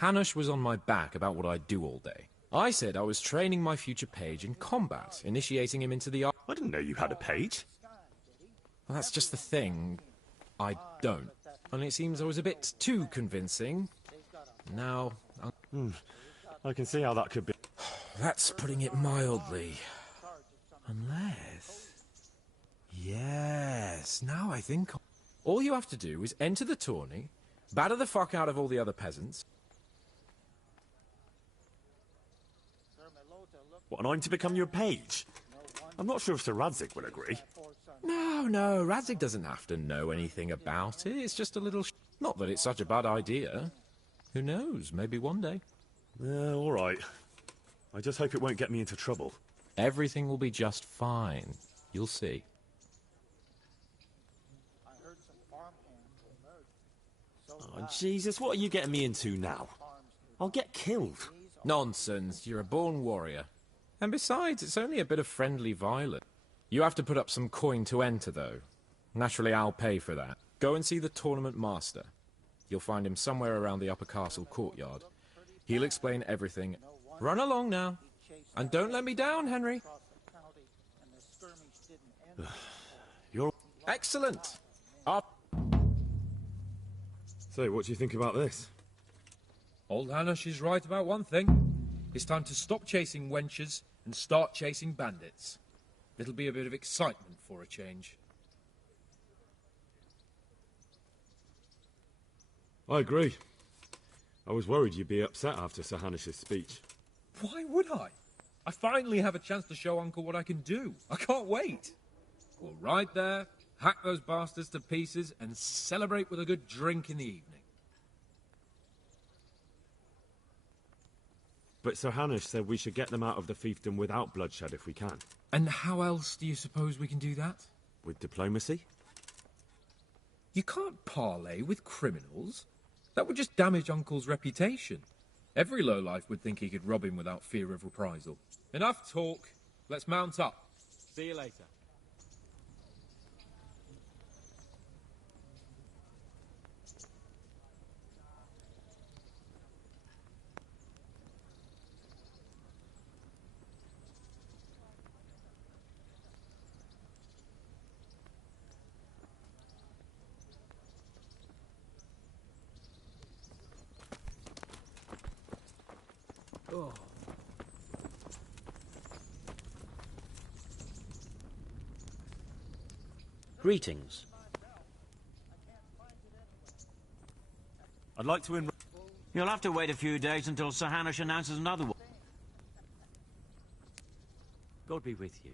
Hanush was on my back about what I'd do all day. I said I was training my future page in combat, initiating him into the art... I didn't know you had a page. Well, that's just the thing. I don't. And it seems I was a bit too convincing. Now... I can see how that could be. That's putting it mildly. Unless... Yes, now I think... All you have to do is enter the tourney, batter the fuck out of all the other peasants... What, and I'm to become your page? I'm not sure if Sir Radzig would agree. No, Radzig doesn't have to know anything about it. It's just a little... Not that it's such a bad idea. Who knows, maybe one day. All right. I just hope it won't get me into trouble. Everything will be just fine. You'll see. Oh, Jesus, what are you getting me into now? I'll get killed. Nonsense, you're a born warrior. And besides, it's only a bit of friendly violence. You have to put up some coin to enter, though. Naturally, I'll pay for that. Go and see the tournament master. You'll find him somewhere around the upper castle courtyard. He'll explain everything. Run along now. And don't let me down, Henry. You're... Excellent. So, what do you think about this? Old Hanush is right about one thing. It's time to stop chasing wenches and start chasing bandits. It'll be a bit of excitement for a change. I agree. I was worried you'd be upset after Sir Hanush's speech. Why would I? I finally have a chance to show Uncle what I can do. I can't wait. We'll ride there, hack those bastards to pieces, and celebrate with a good drink in the evening. But Sir Hanush said we should get them out of the fiefdom without bloodshed if we can. And how else do you suppose we can do that? With diplomacy? You can't parley with criminals. That would just damage Uncle's reputation. Every lowlife would think he could rob him without fear of reprisal. Enough talk. Let's mount up. See you later. Oh. Greetings. I'd like to You'll have to wait a few days until Sir Hanush announces another one. God be with you.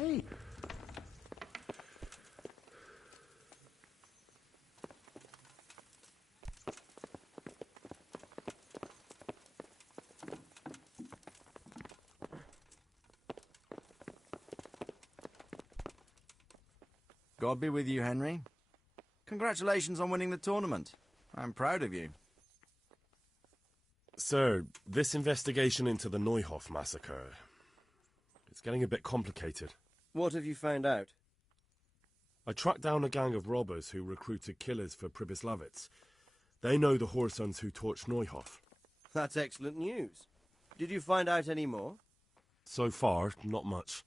Hey. God be with you, Henry. Congratulations on winning the tournament. I'm proud of you. Sir, this investigation into the Neuhof massacre, it's getting a bit complicated. What have you found out? I tracked down a gang of robbers who recruited killers for Pribyslavitz. They know the Horsons who torched Neuhof. That's excellent news. Did you find out any more? So far, not much.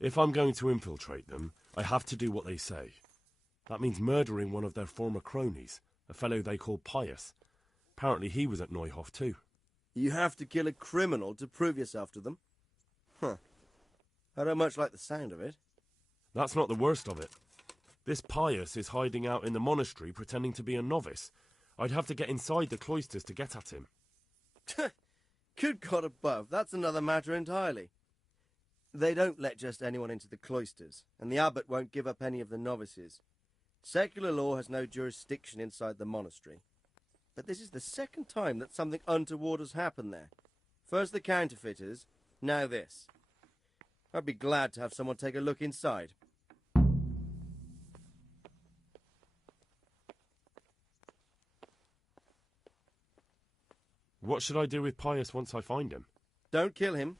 If I'm going to infiltrate them, I have to do what they say. That means murdering one of their former cronies, a fellow they call Pius. Apparently he was at Neuhof too. You have to kill a criminal to prove yourself to them? Huh. I don't much like the sound of it. That's not the worst of it. This Pius is hiding out in the monastery pretending to be a novice. I'd have to get inside the cloisters to get at him. Good God above, that's another matter entirely. They don't let just anyone into the cloisters, and the abbot won't give up any of the novices. Secular law has no jurisdiction inside the monastery. But this is the second time that something untoward has happened there. First the counterfeiters, now this. I'd be glad to have someone take a look inside. What should I do with Pius once I find him? Don't kill him.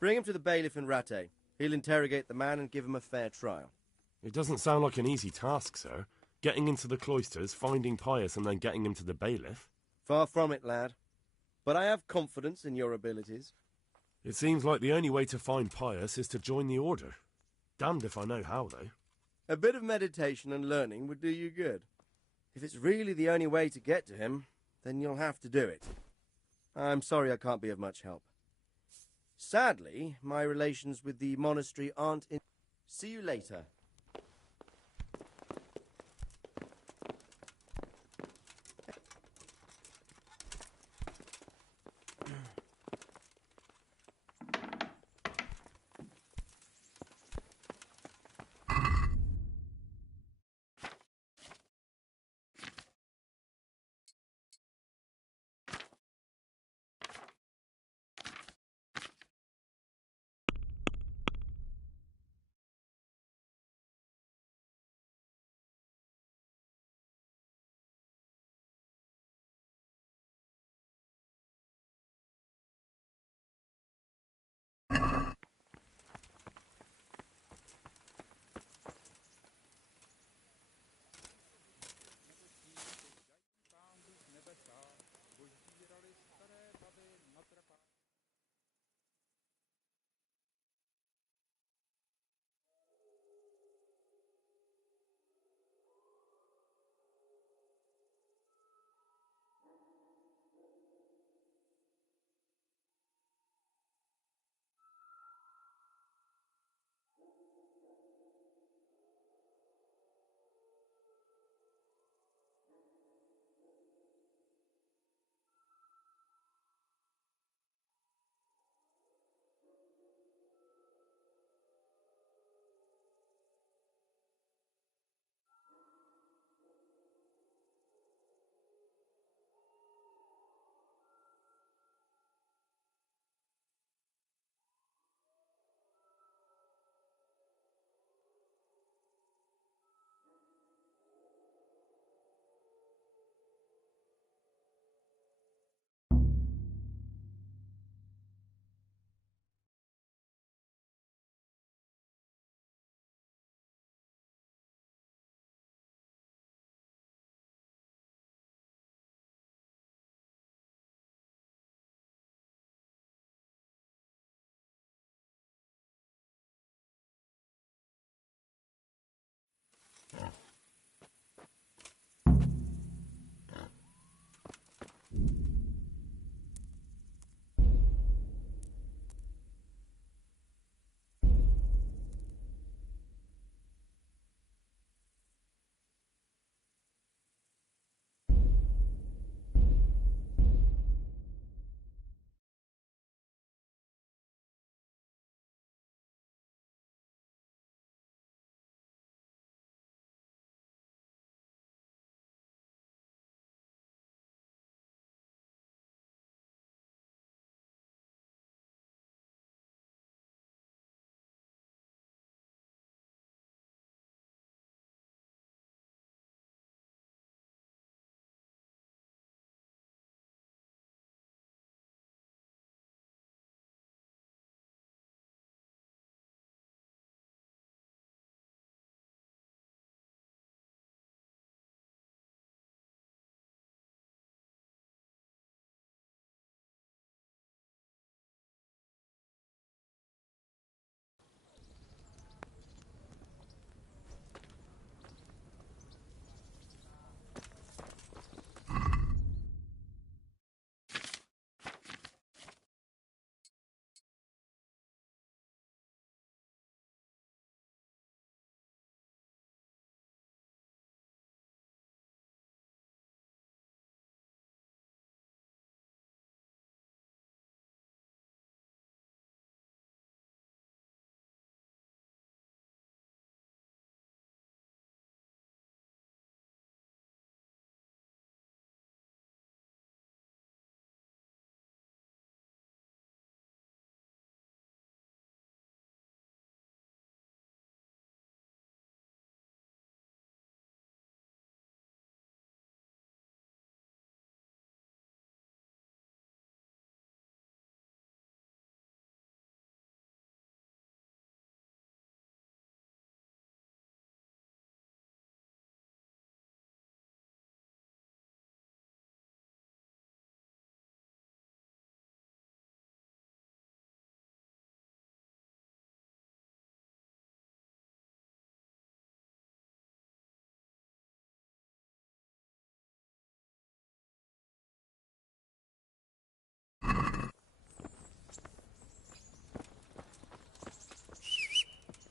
Bring him to the bailiff in Rattay. He'll interrogate the man and give him a fair trial. It doesn't sound like an easy task, sir. Getting into the cloisters, finding Pius, and then getting him to the bailiff. Far from it, lad. But I have confidence in your abilities. It seems like the only way to find Pius is to join the order. Damned if I know how, though. A bit of meditation and learning would do you good. If it's really the only way to get to him, then you'll have to do it. I'm sorry I can't be of much help. Sadly, my relations with the monastery aren't in... See you later.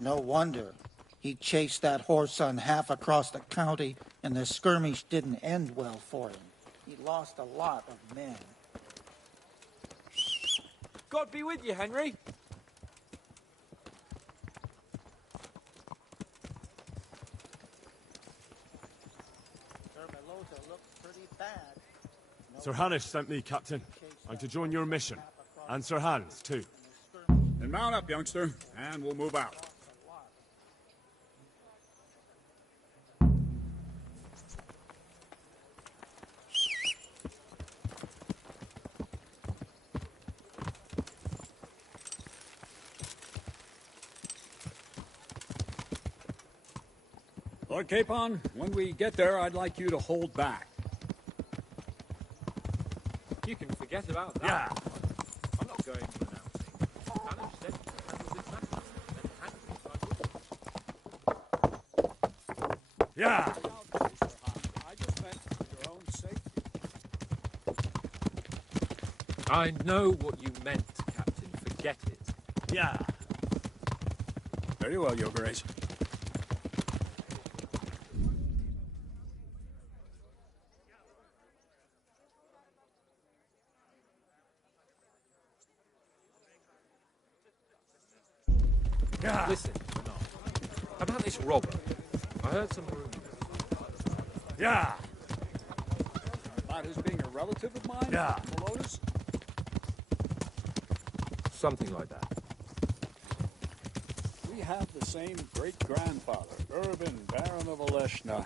No wonder. He chased that whoreson half across the county, and the skirmish didn't end well for him. He lost a lot of men. God be with you, Henry. Sir Hanish sent me, Captain. I'm to join your mission. And Sir Hans, too. Then mount up, youngster, and we'll move out. Lord Capon, when we get there, I'd like you to hold back. You can forget about that. Yeah. I'm not going to announce it. Hannah said to handle this matter, and Hannah is Yeah. I just meant for your own safety. I know what you meant, Captain. Forget it. Yeah. Very well, Your Grace. Yeah. Listen, Bernard, about this robber. I heard some rumors. Yeah. About his being a relative of mine? Yeah. Melotus? Something like that. We have the same great-grandfather, Irvin, Baron of Oleshna.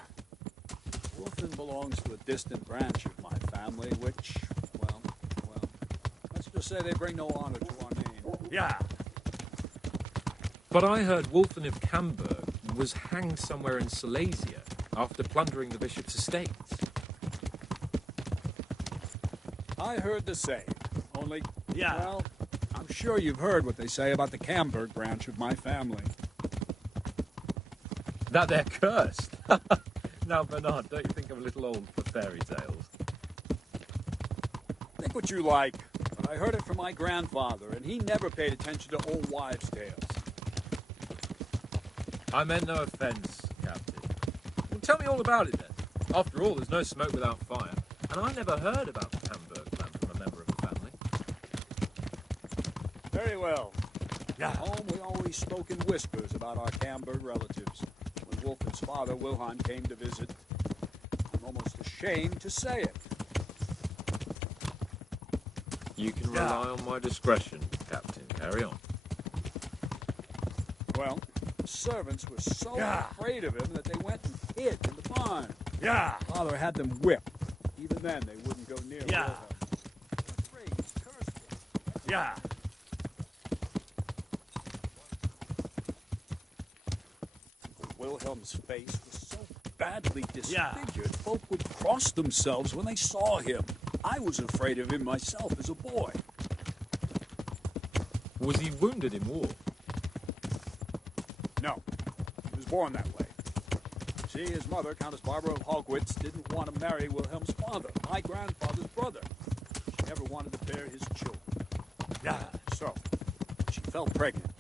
Wolfen belongs to a distant branch of my family, which, well, let's just say they bring no honor to our name. Yeah. But I heard Wolfen of Camberg was hanged somewhere in Silesia after plundering the bishop's estates. I heard the same, only, Yeah. well, I'm sure you've heard what they say about the Camberg branch of my family. That they're cursed. Now, Bernard, don't you think I'm a little old for fairy tales? Think what you like, but I heard it from my grandfather, and he never paid attention to old wives' tales. I meant no offence, Captain. Well, tell me all about it then. After all, there's no smoke without fire, and I never heard about the Camberg clan from a member of the family. Very well. Yeah. At home, we always spoke in whispers about our Camberg relatives. When Wolfen's father, Wilhelm, came to visit, I'm almost ashamed to say it. You can rely on my discretion, Captain. Carry on. Well, the servants were so afraid of him that they went and hid in the barn. Yeah. Father had them whipped. Even then, they wouldn't go near Yeah. Wilhelm. Afraid he's cursed them. Yeah. Wilhelm's face was so badly disfigured, folk would cross themselves when they saw him. I was afraid of him myself as a boy. Was he wounded in war? No, he was born that way. See, his mother, Countess Barbara of Hogwitz, didn't want to marry Wilhelm's father, my grandfather's brother. She never wanted to bear his children. Yeah. So, she fell pregnant.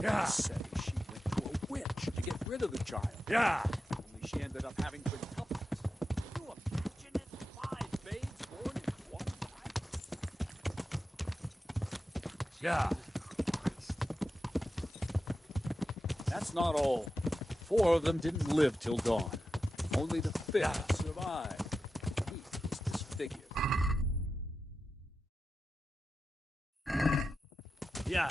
Yeah. They say she went to a witch to get rid of the child. Yeah. Only she ended up having quintuplets. Can you imagine it? 5 babes born in one night? Yeah. That's not all. 4 of them didn't live till dawn. Only the 5th survived. He was disfigured. Yeah.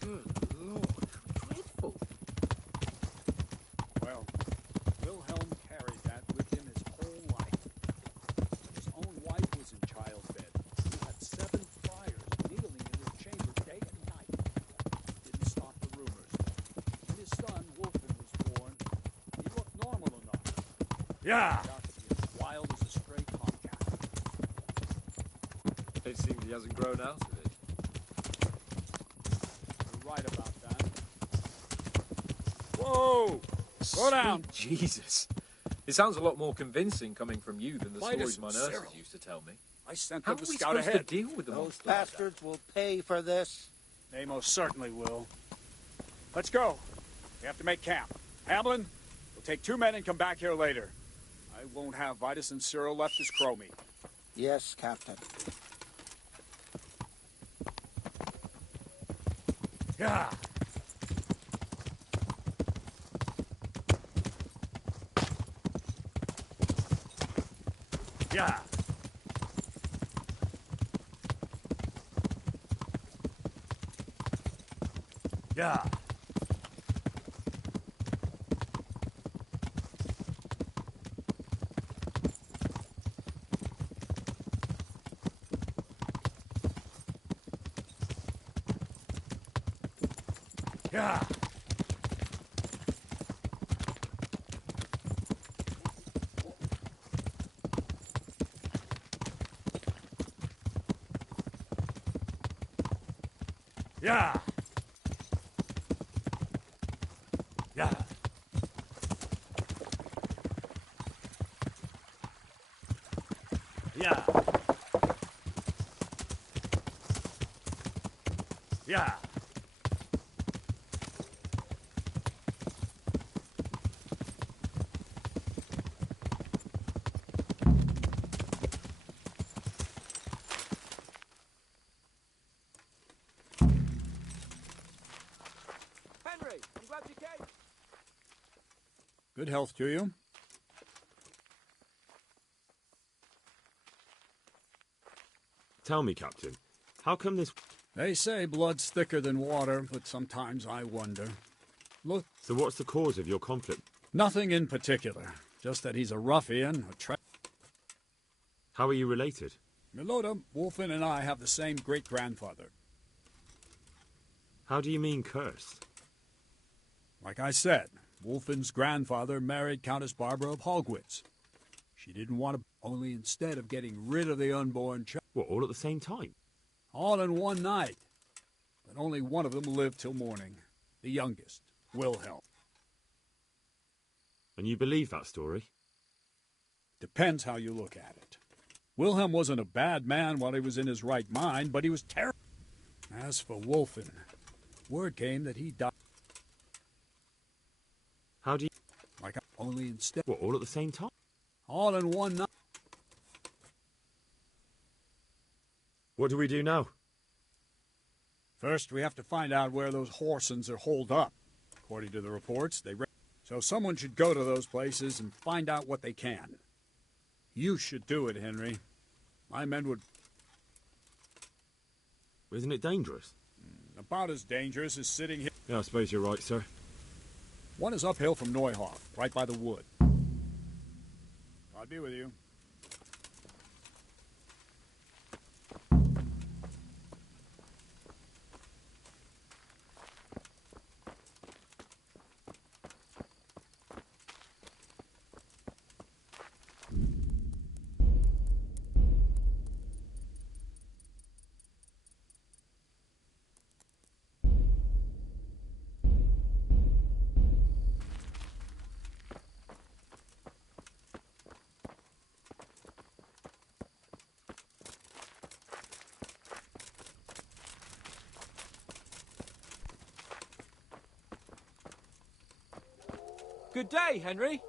Good Lord, how dreadful. Well, Wilhelm carried that with him his whole life. When his own wife was in childbed, he had 7 friars kneeling in his chamber day and night. Didn't stop the rumors. When his son, Wolfen, was born, he looked normal enough. Yeah. He got to be as wild as a stray tomcat. It seems he hasn't grown out of it. You're right about that. Whoa! Slow down! Sweet Jesus. It sounds a lot more convincing coming from you than the Titus stories my and nurses Cyril. used to tell me. I sent How them are to we scout supposed ahead. to deal with them? Those bastards will pay for this. They most certainly will. Let's go. We have to make camp. Hamlin, we'll take 2 men and come back here later. I won't have Vitus and Cyril left as crow meat. Yes, Captain. Yeah. Yeah. Yeah. Yeah. Yeah. Yeah. Yeah. Yeah. Henry, you grabbed your cake? Good health to you. Tell me, Captain, how come this... They say blood's thicker than water, but sometimes I wonder. Look. So what's the cause of your conflict? Nothing in particular. Just that he's a ruffian, How are you related? Milota, Wolfen and I have the same great-grandfather. How do you mean cursed? Like I said, Wolfen's grandfather married Countess Barbara of Hogwitz. She didn't want to, only instead of getting rid of the unborn child. What, all at the same time? All in one night. But only one of them lived till morning. The youngest, Wilhelm. And you believe that story? Depends how you look at it. Wilhelm wasn't a bad man while he was in his right mind, but he was terrible. As for Wolfen, word came that he died. How do you... Like only instead... What, all at the same time? All in one night. What do we do now? First, we have to find out where those Horsons are holed up. According to the reports, so someone should go to those places and find out what they can. You should do it, Henry. My men would... Isn't it dangerous? About as dangerous as sitting here. Yeah, I suppose you're right, sir. One is uphill from Neuhof, right by the wood. I'll be with you. Good day, Henry.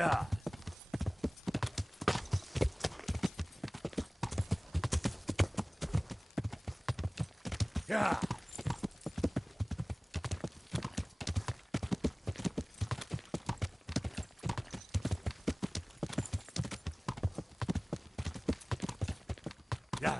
Yeah. Yeah. Yeah.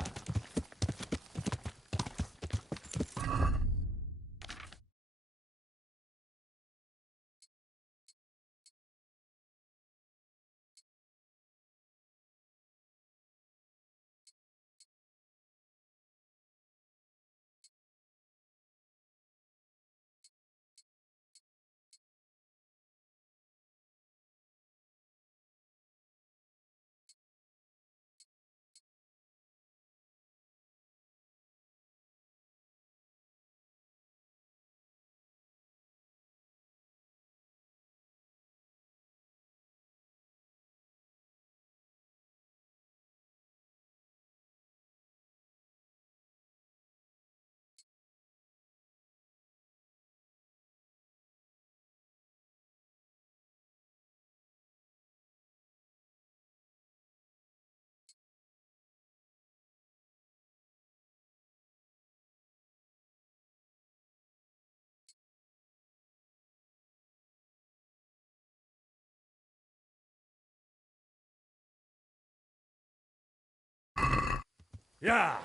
Yeah.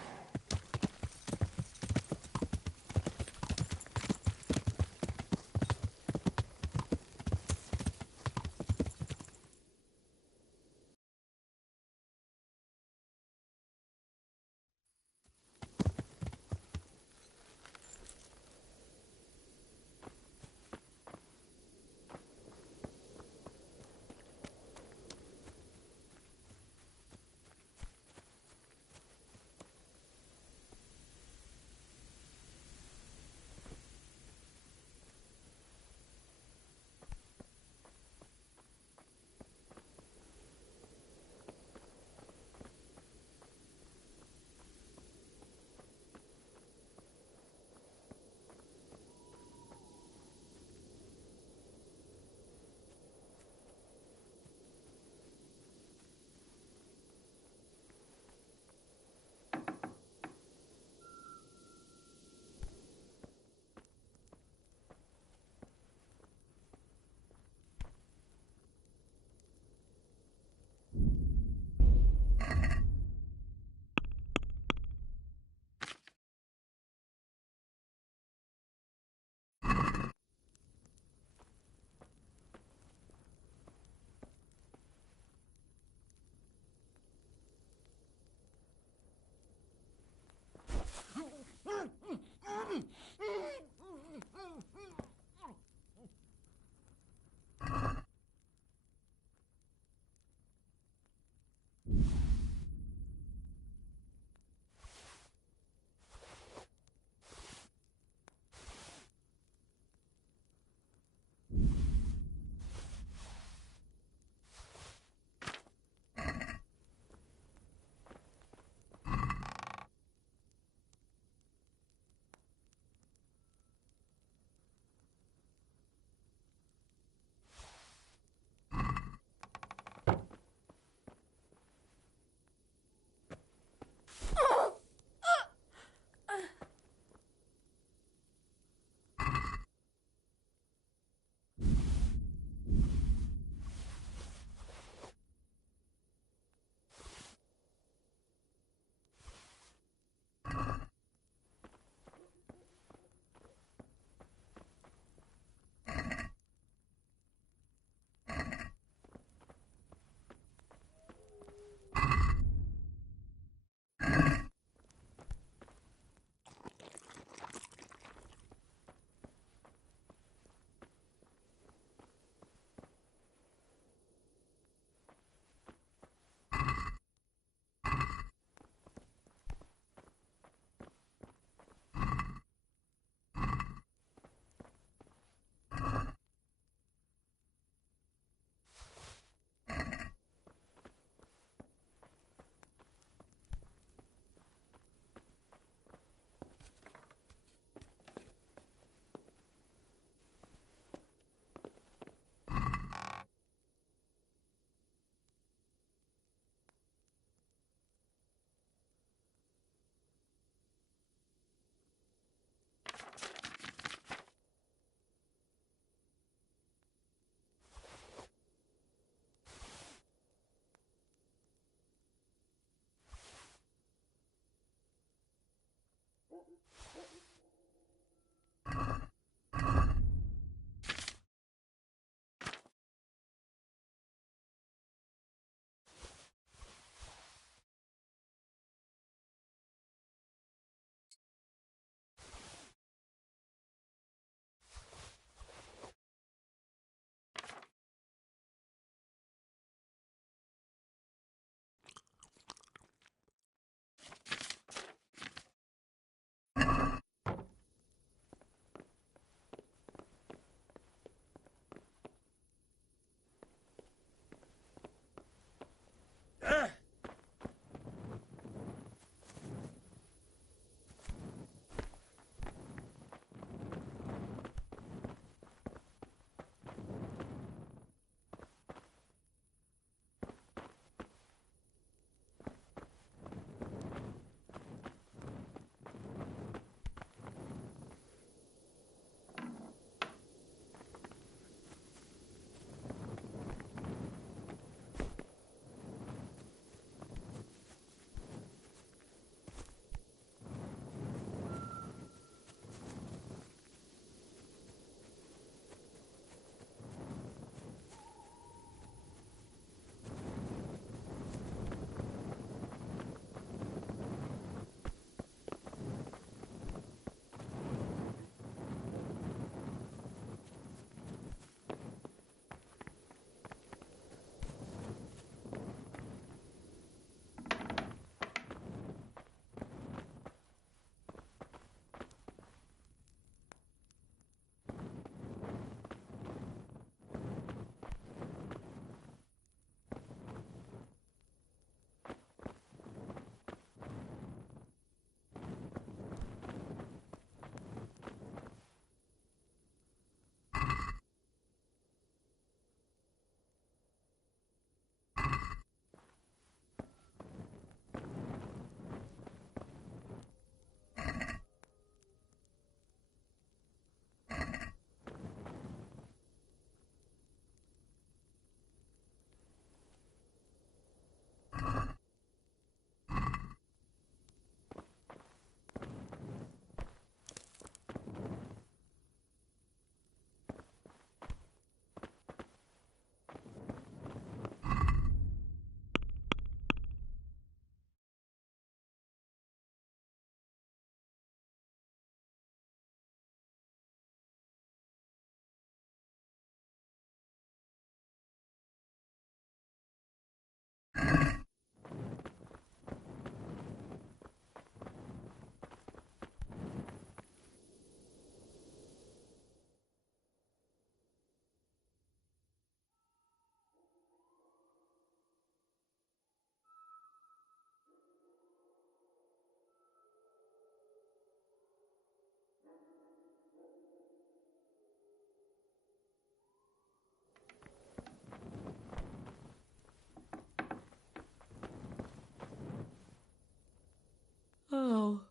Oh.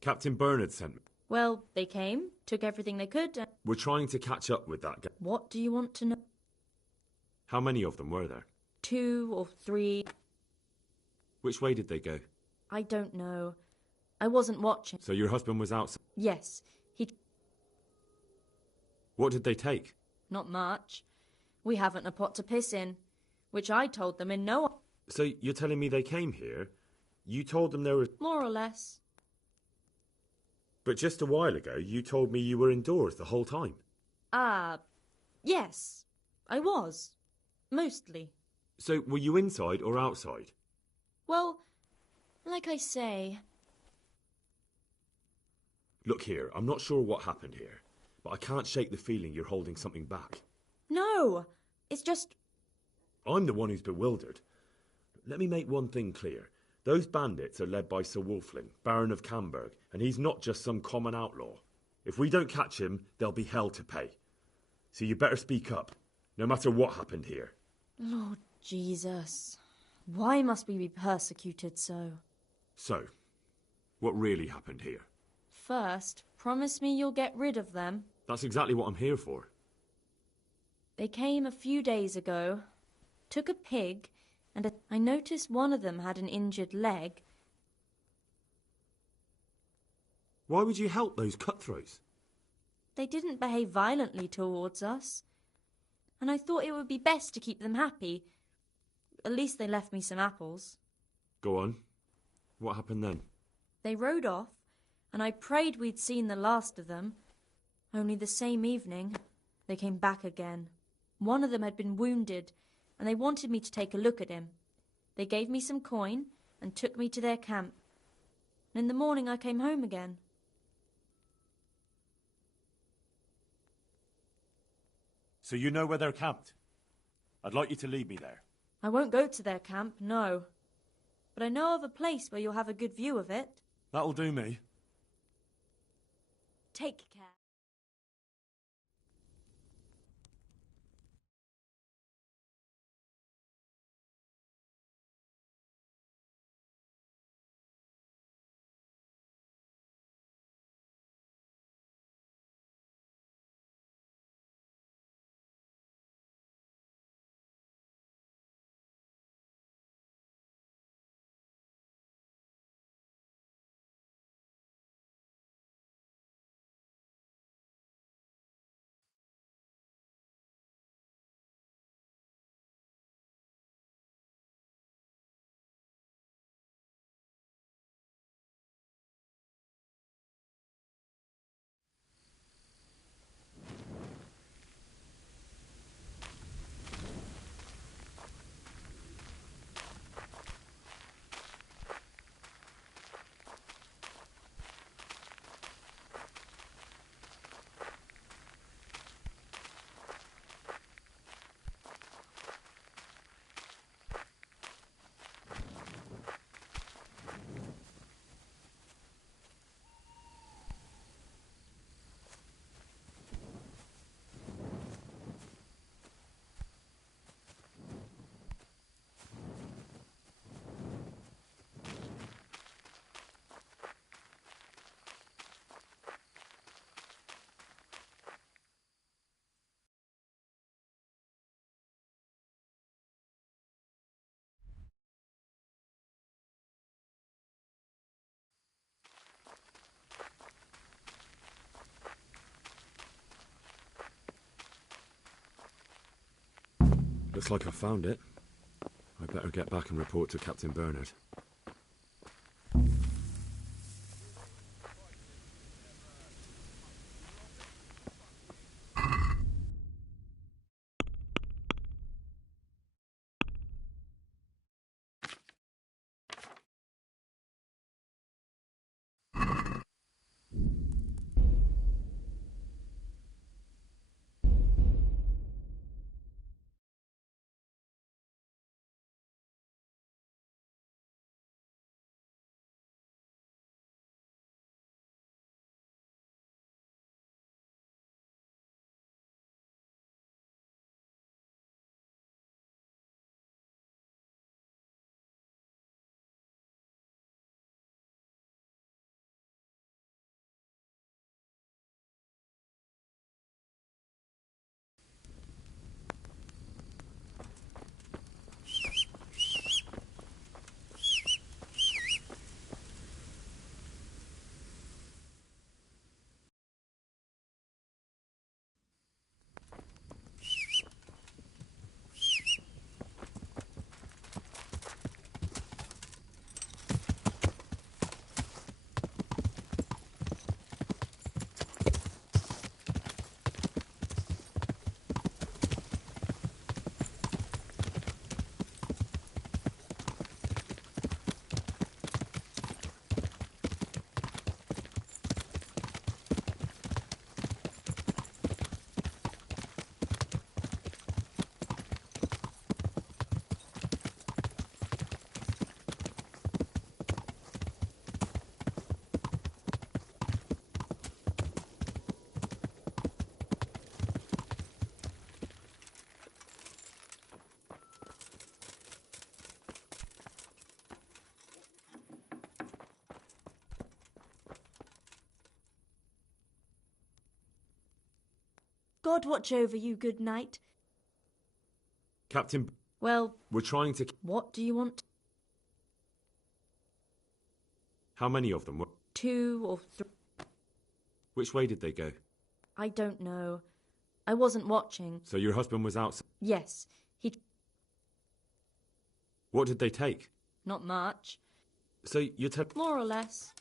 Captain Bernard sent me. Well, they came, took everything they could, and... We're trying to catch up with that guy. What do you want to know? How many of them were there? 2 or 3. Which way did they go? I don't know. I wasn't watching. So your husband was outside? Yes, he... What did they take? Not much. We haven't a pot to piss in, which I told them in no... So you're telling me they came here? You told them there was... More or less. But just a while ago, you told me you were indoors the whole time. Yes. I was. Mostly. So were you inside or outside? Well, like I say... Look here, I'm not sure what happened here, but I can't shake the feeling you're holding something back. No, it's just... I'm the one who's bewildered. Let me make one thing clear. Those bandits are led by Sir Wulfling, Baron of Camberg, and he's not just some common outlaw. If we don't catch him, there'll be hell to pay. So you better speak up, no matter what happened here. Lord Jesus, why must we be persecuted so? So, what really happened here? First, promise me you'll get rid of them. That's exactly what I'm here for. They came a few days ago, took a pig, and I noticed one of them had an injured leg. Why would you help those cutthroats? They didn't behave violently towards us, and I thought it would be best to keep them happy. At least they left me some apples. Go on. What happened then? They rode off, and I prayed we'd seen the last of them. Only the same evening, they came back again. One of them had been wounded, and they wanted me to take a look at him. They gave me some coin and took me to their camp. And in the morning I came home again. So you know where they're camped? I'd like you to lead me there. I won't go to their camp, no. But I know of a place where you'll have a good view of it. That'll do me. Take care. Looks like I found it. I better get back and report to Captain Bernard. God watch over you, good night. Captain... Well... We're trying to... What do you want? How many of them? 2 or 3. Which way did they go? I don't know. I wasn't watching. So your husband was out. Yes, What did they take? not much. So you More or less.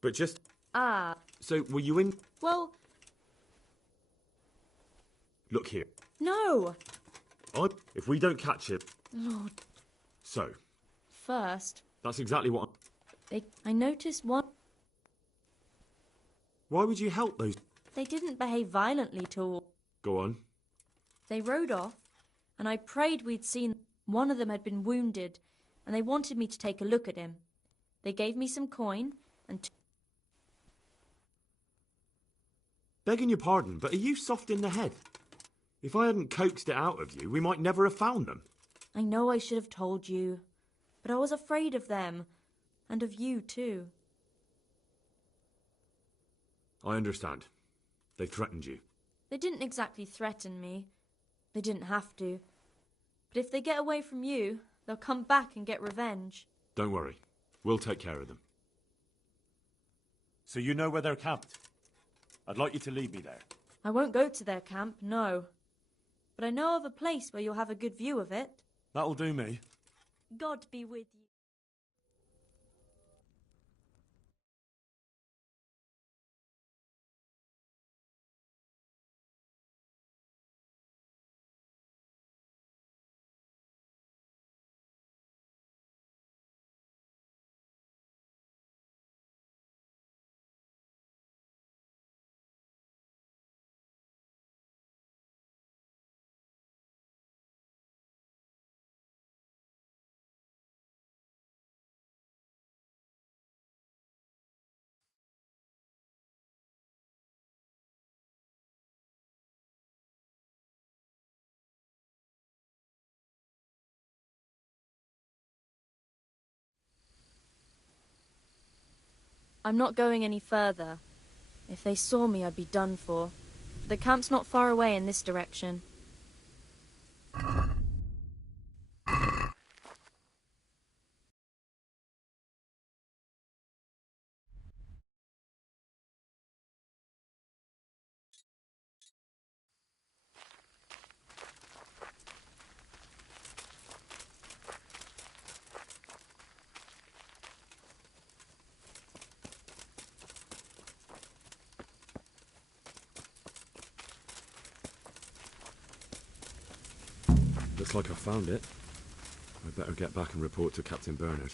But just... Ah, So were you in... well, Look here. no. If we don't catch it... Lord, So, first, that's exactly what... I noticed one. Why would you help those... They didn't behave violently at all. Go on. They rode off, and I prayed we'd seen one of them had been wounded, and they wanted me to take a look at him. They gave me some coin, and Begging your pardon, but are you soft in the head? If I hadn't coaxed it out of you, we might never have found them. I know I should have told you, but I was afraid of them, and of you too. I understand. They threatened you. They didn't exactly threaten me. They didn't have to. But if they get away from you, they'll come back and get revenge. Don't worry. We'll take care of them. So you know where they're camped? I'd like you to lead me there. I won't go to their camp, no. But I know of a place where you'll have a good view of it. That'll do me. God be with you. I'm not going any further. If they saw me, I'd be done for. The camp's not far away in this direction. Looks like I found it. I better get back and report to Captain Bernard.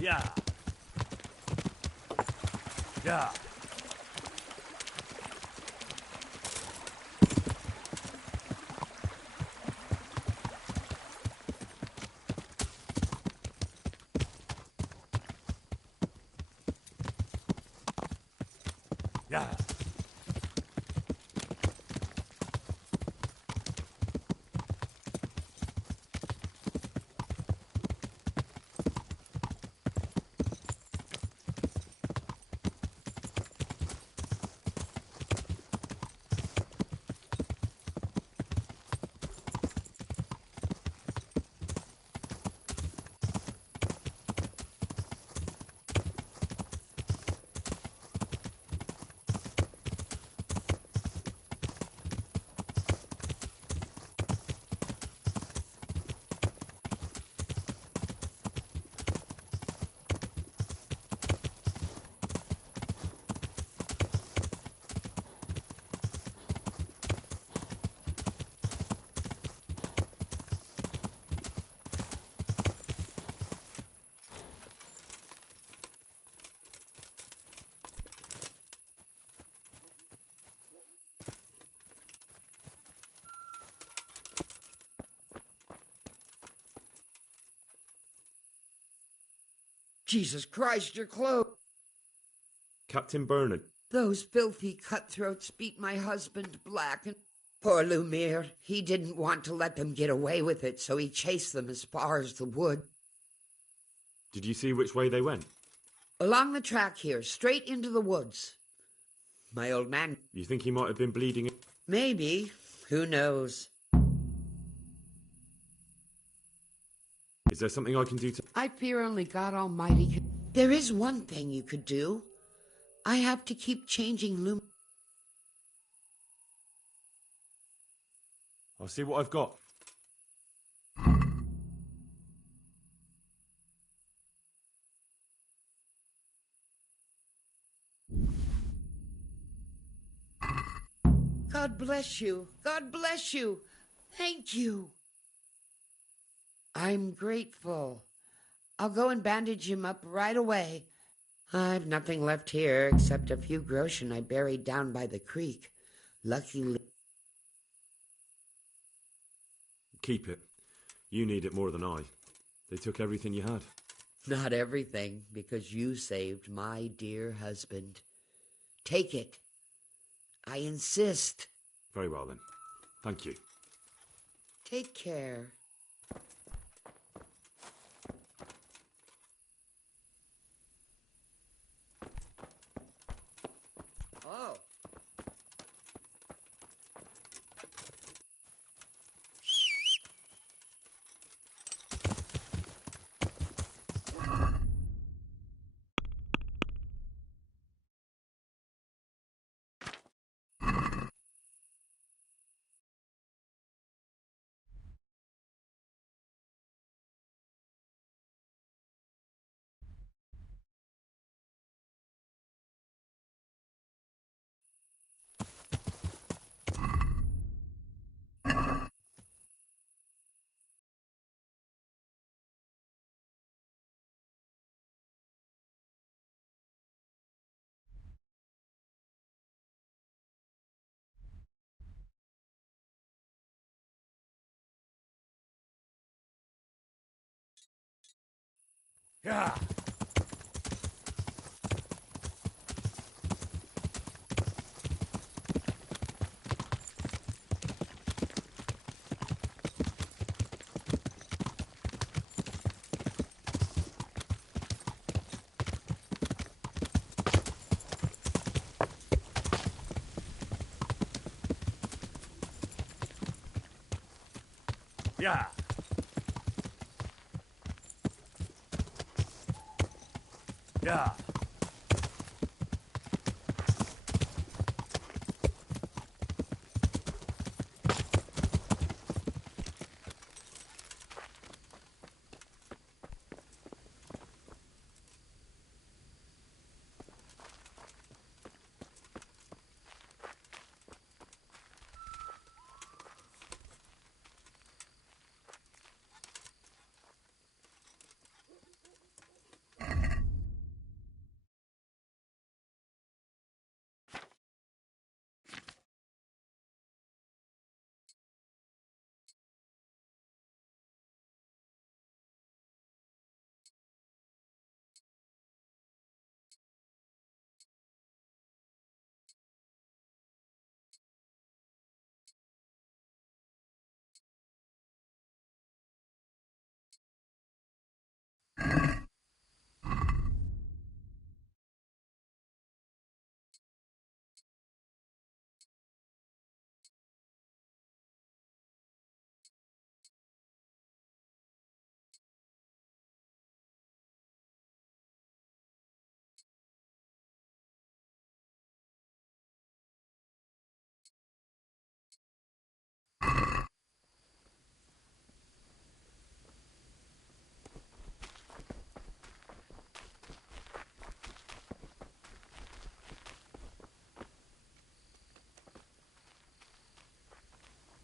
Yeah. Yeah. Yeah. Jesus Christ, your clothes! Captain Bernard. Those filthy cutthroats beat my husband black, and poor Lumiere, he didn't want to let them get away with it, so he chased them as far as the wood. Did you see which way they went? Along the track here, straight into the woods. My old man... You think he might have been bleeding? Maybe. Who knows? Is there something I can do to... I fear only God Almighty can... There is one thing you could do. I have to keep changing I'll see what I've got. God bless you. God bless you. Thank you. I'm grateful. I'll go and bandage him up right away. I've nothing left here except a few groschen I buried down by the creek. Luckily... Keep it. You need it more than I. They took everything you had. Not everything, because you saved my dear husband. Take it. I insist. Very well, then. Thank you. Take care. Oh. Yeah. Yeah. Yeah.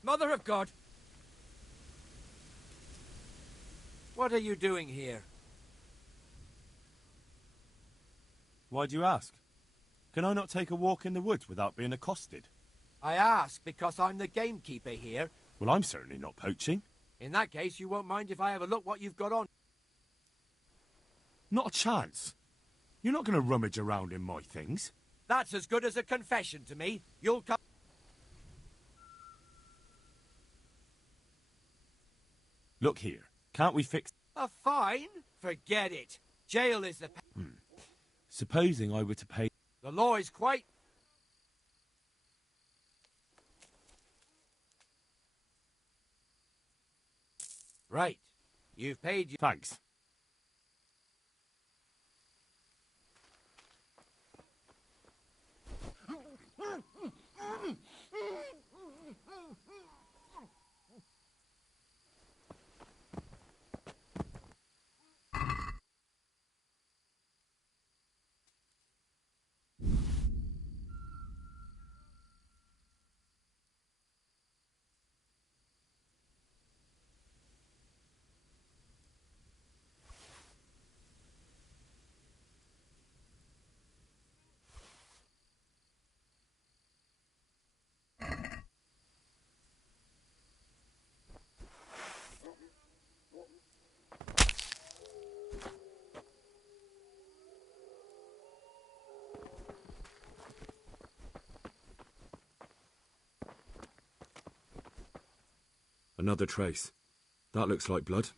Mother of God! What are you doing here? Why do you ask? Can I not take a walk in the woods without being accosted? I ask because I'm the gamekeeper here. Well, I'm certainly not poaching. In that case, you won't mind if I have a look what you've got on. Not a chance. You're not going to rummage around in my things. That's as good as a confession to me. You'll come... Look here. Can't we fix... A fine? Forget it. Jail is the... Supposing I were to pay... The law is quite... Right. You've paid your... Thanks. Another trace. That looks like blood.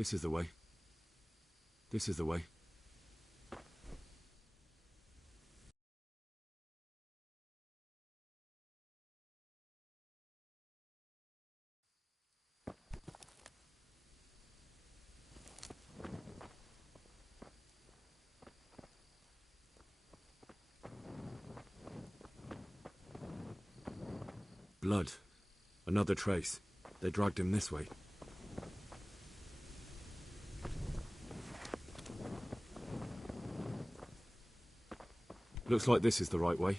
This is the way. This is the way. Blood. Another trace. They dragged him this way. Looks like this is the right way.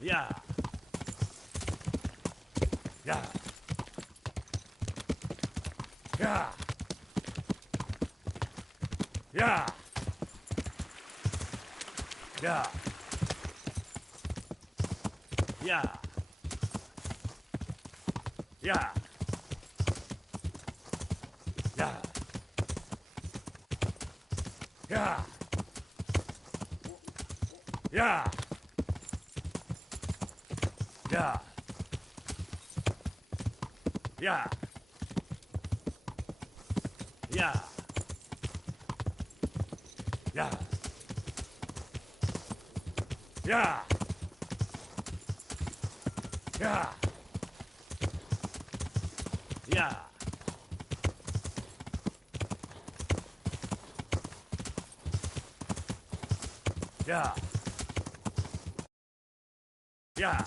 Yeah. Yeah. Yeah. Yeah. Yeah. Yeah. Yeah. Yeah. Yeah. Yeah. Yeah. Yeah. Yeah. Yeah. Yeah. Yeah. Yeah. Yeah. Yeah.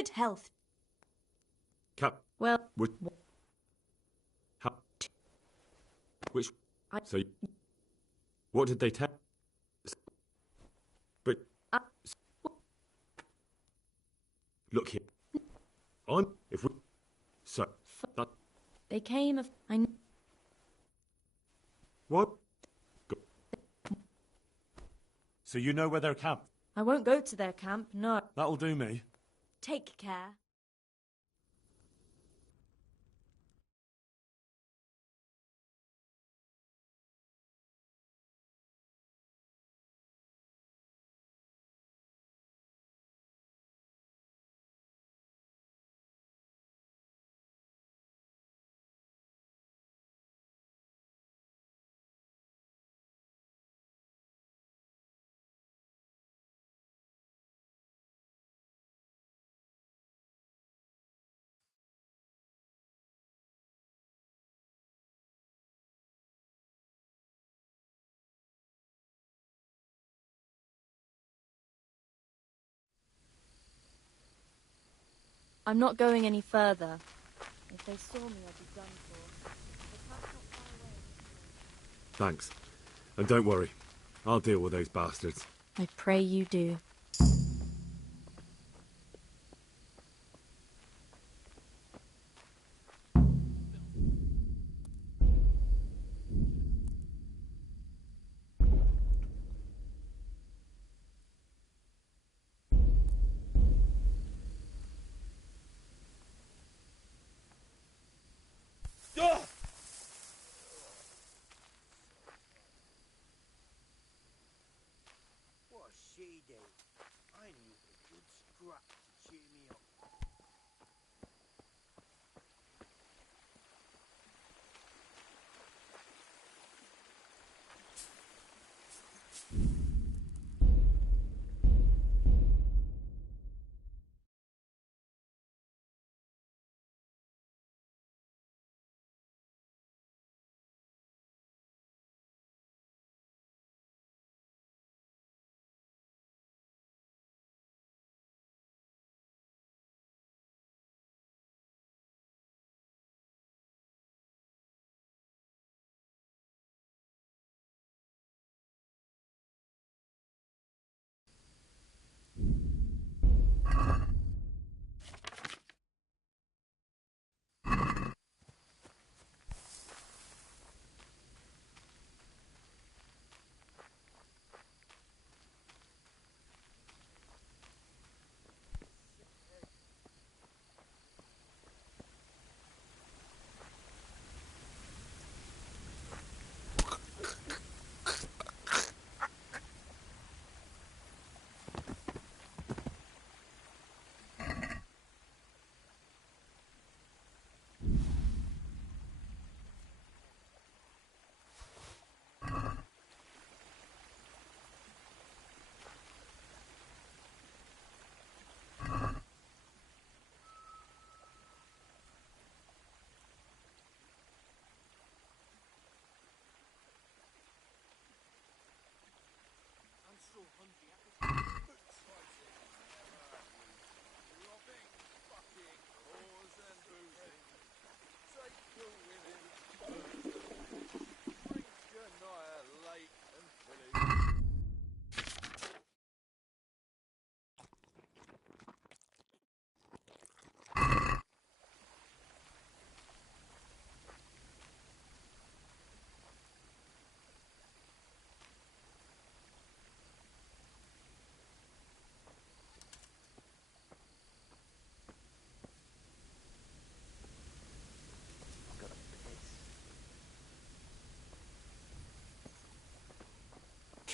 Good health. Cap. Well, Which? How? Which? So, what did they tell? But look here. If we. So that. They came of... What? So you know where they're camped? I won't go to their camp, no. That'll do me. Take care. I'm not going any further. If they saw me, I'd be done for. The camp's not far away. Thanks. And don't worry. I'll deal with those bastards. I pray you do. What's she do? I need a good scrap to cheer me up.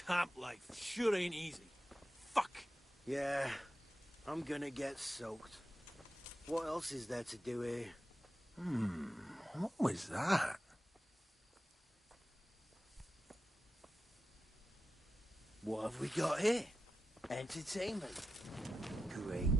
Camp life sure ain't easy. Fuck. Yeah, I'm gonna get soaked. What else is there to do here? What was that? What have we got here? Entertainment. Great.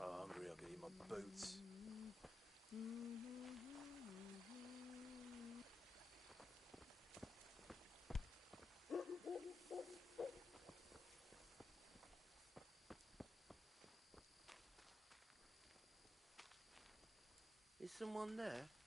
so hungry I could eat my boots. Is someone there?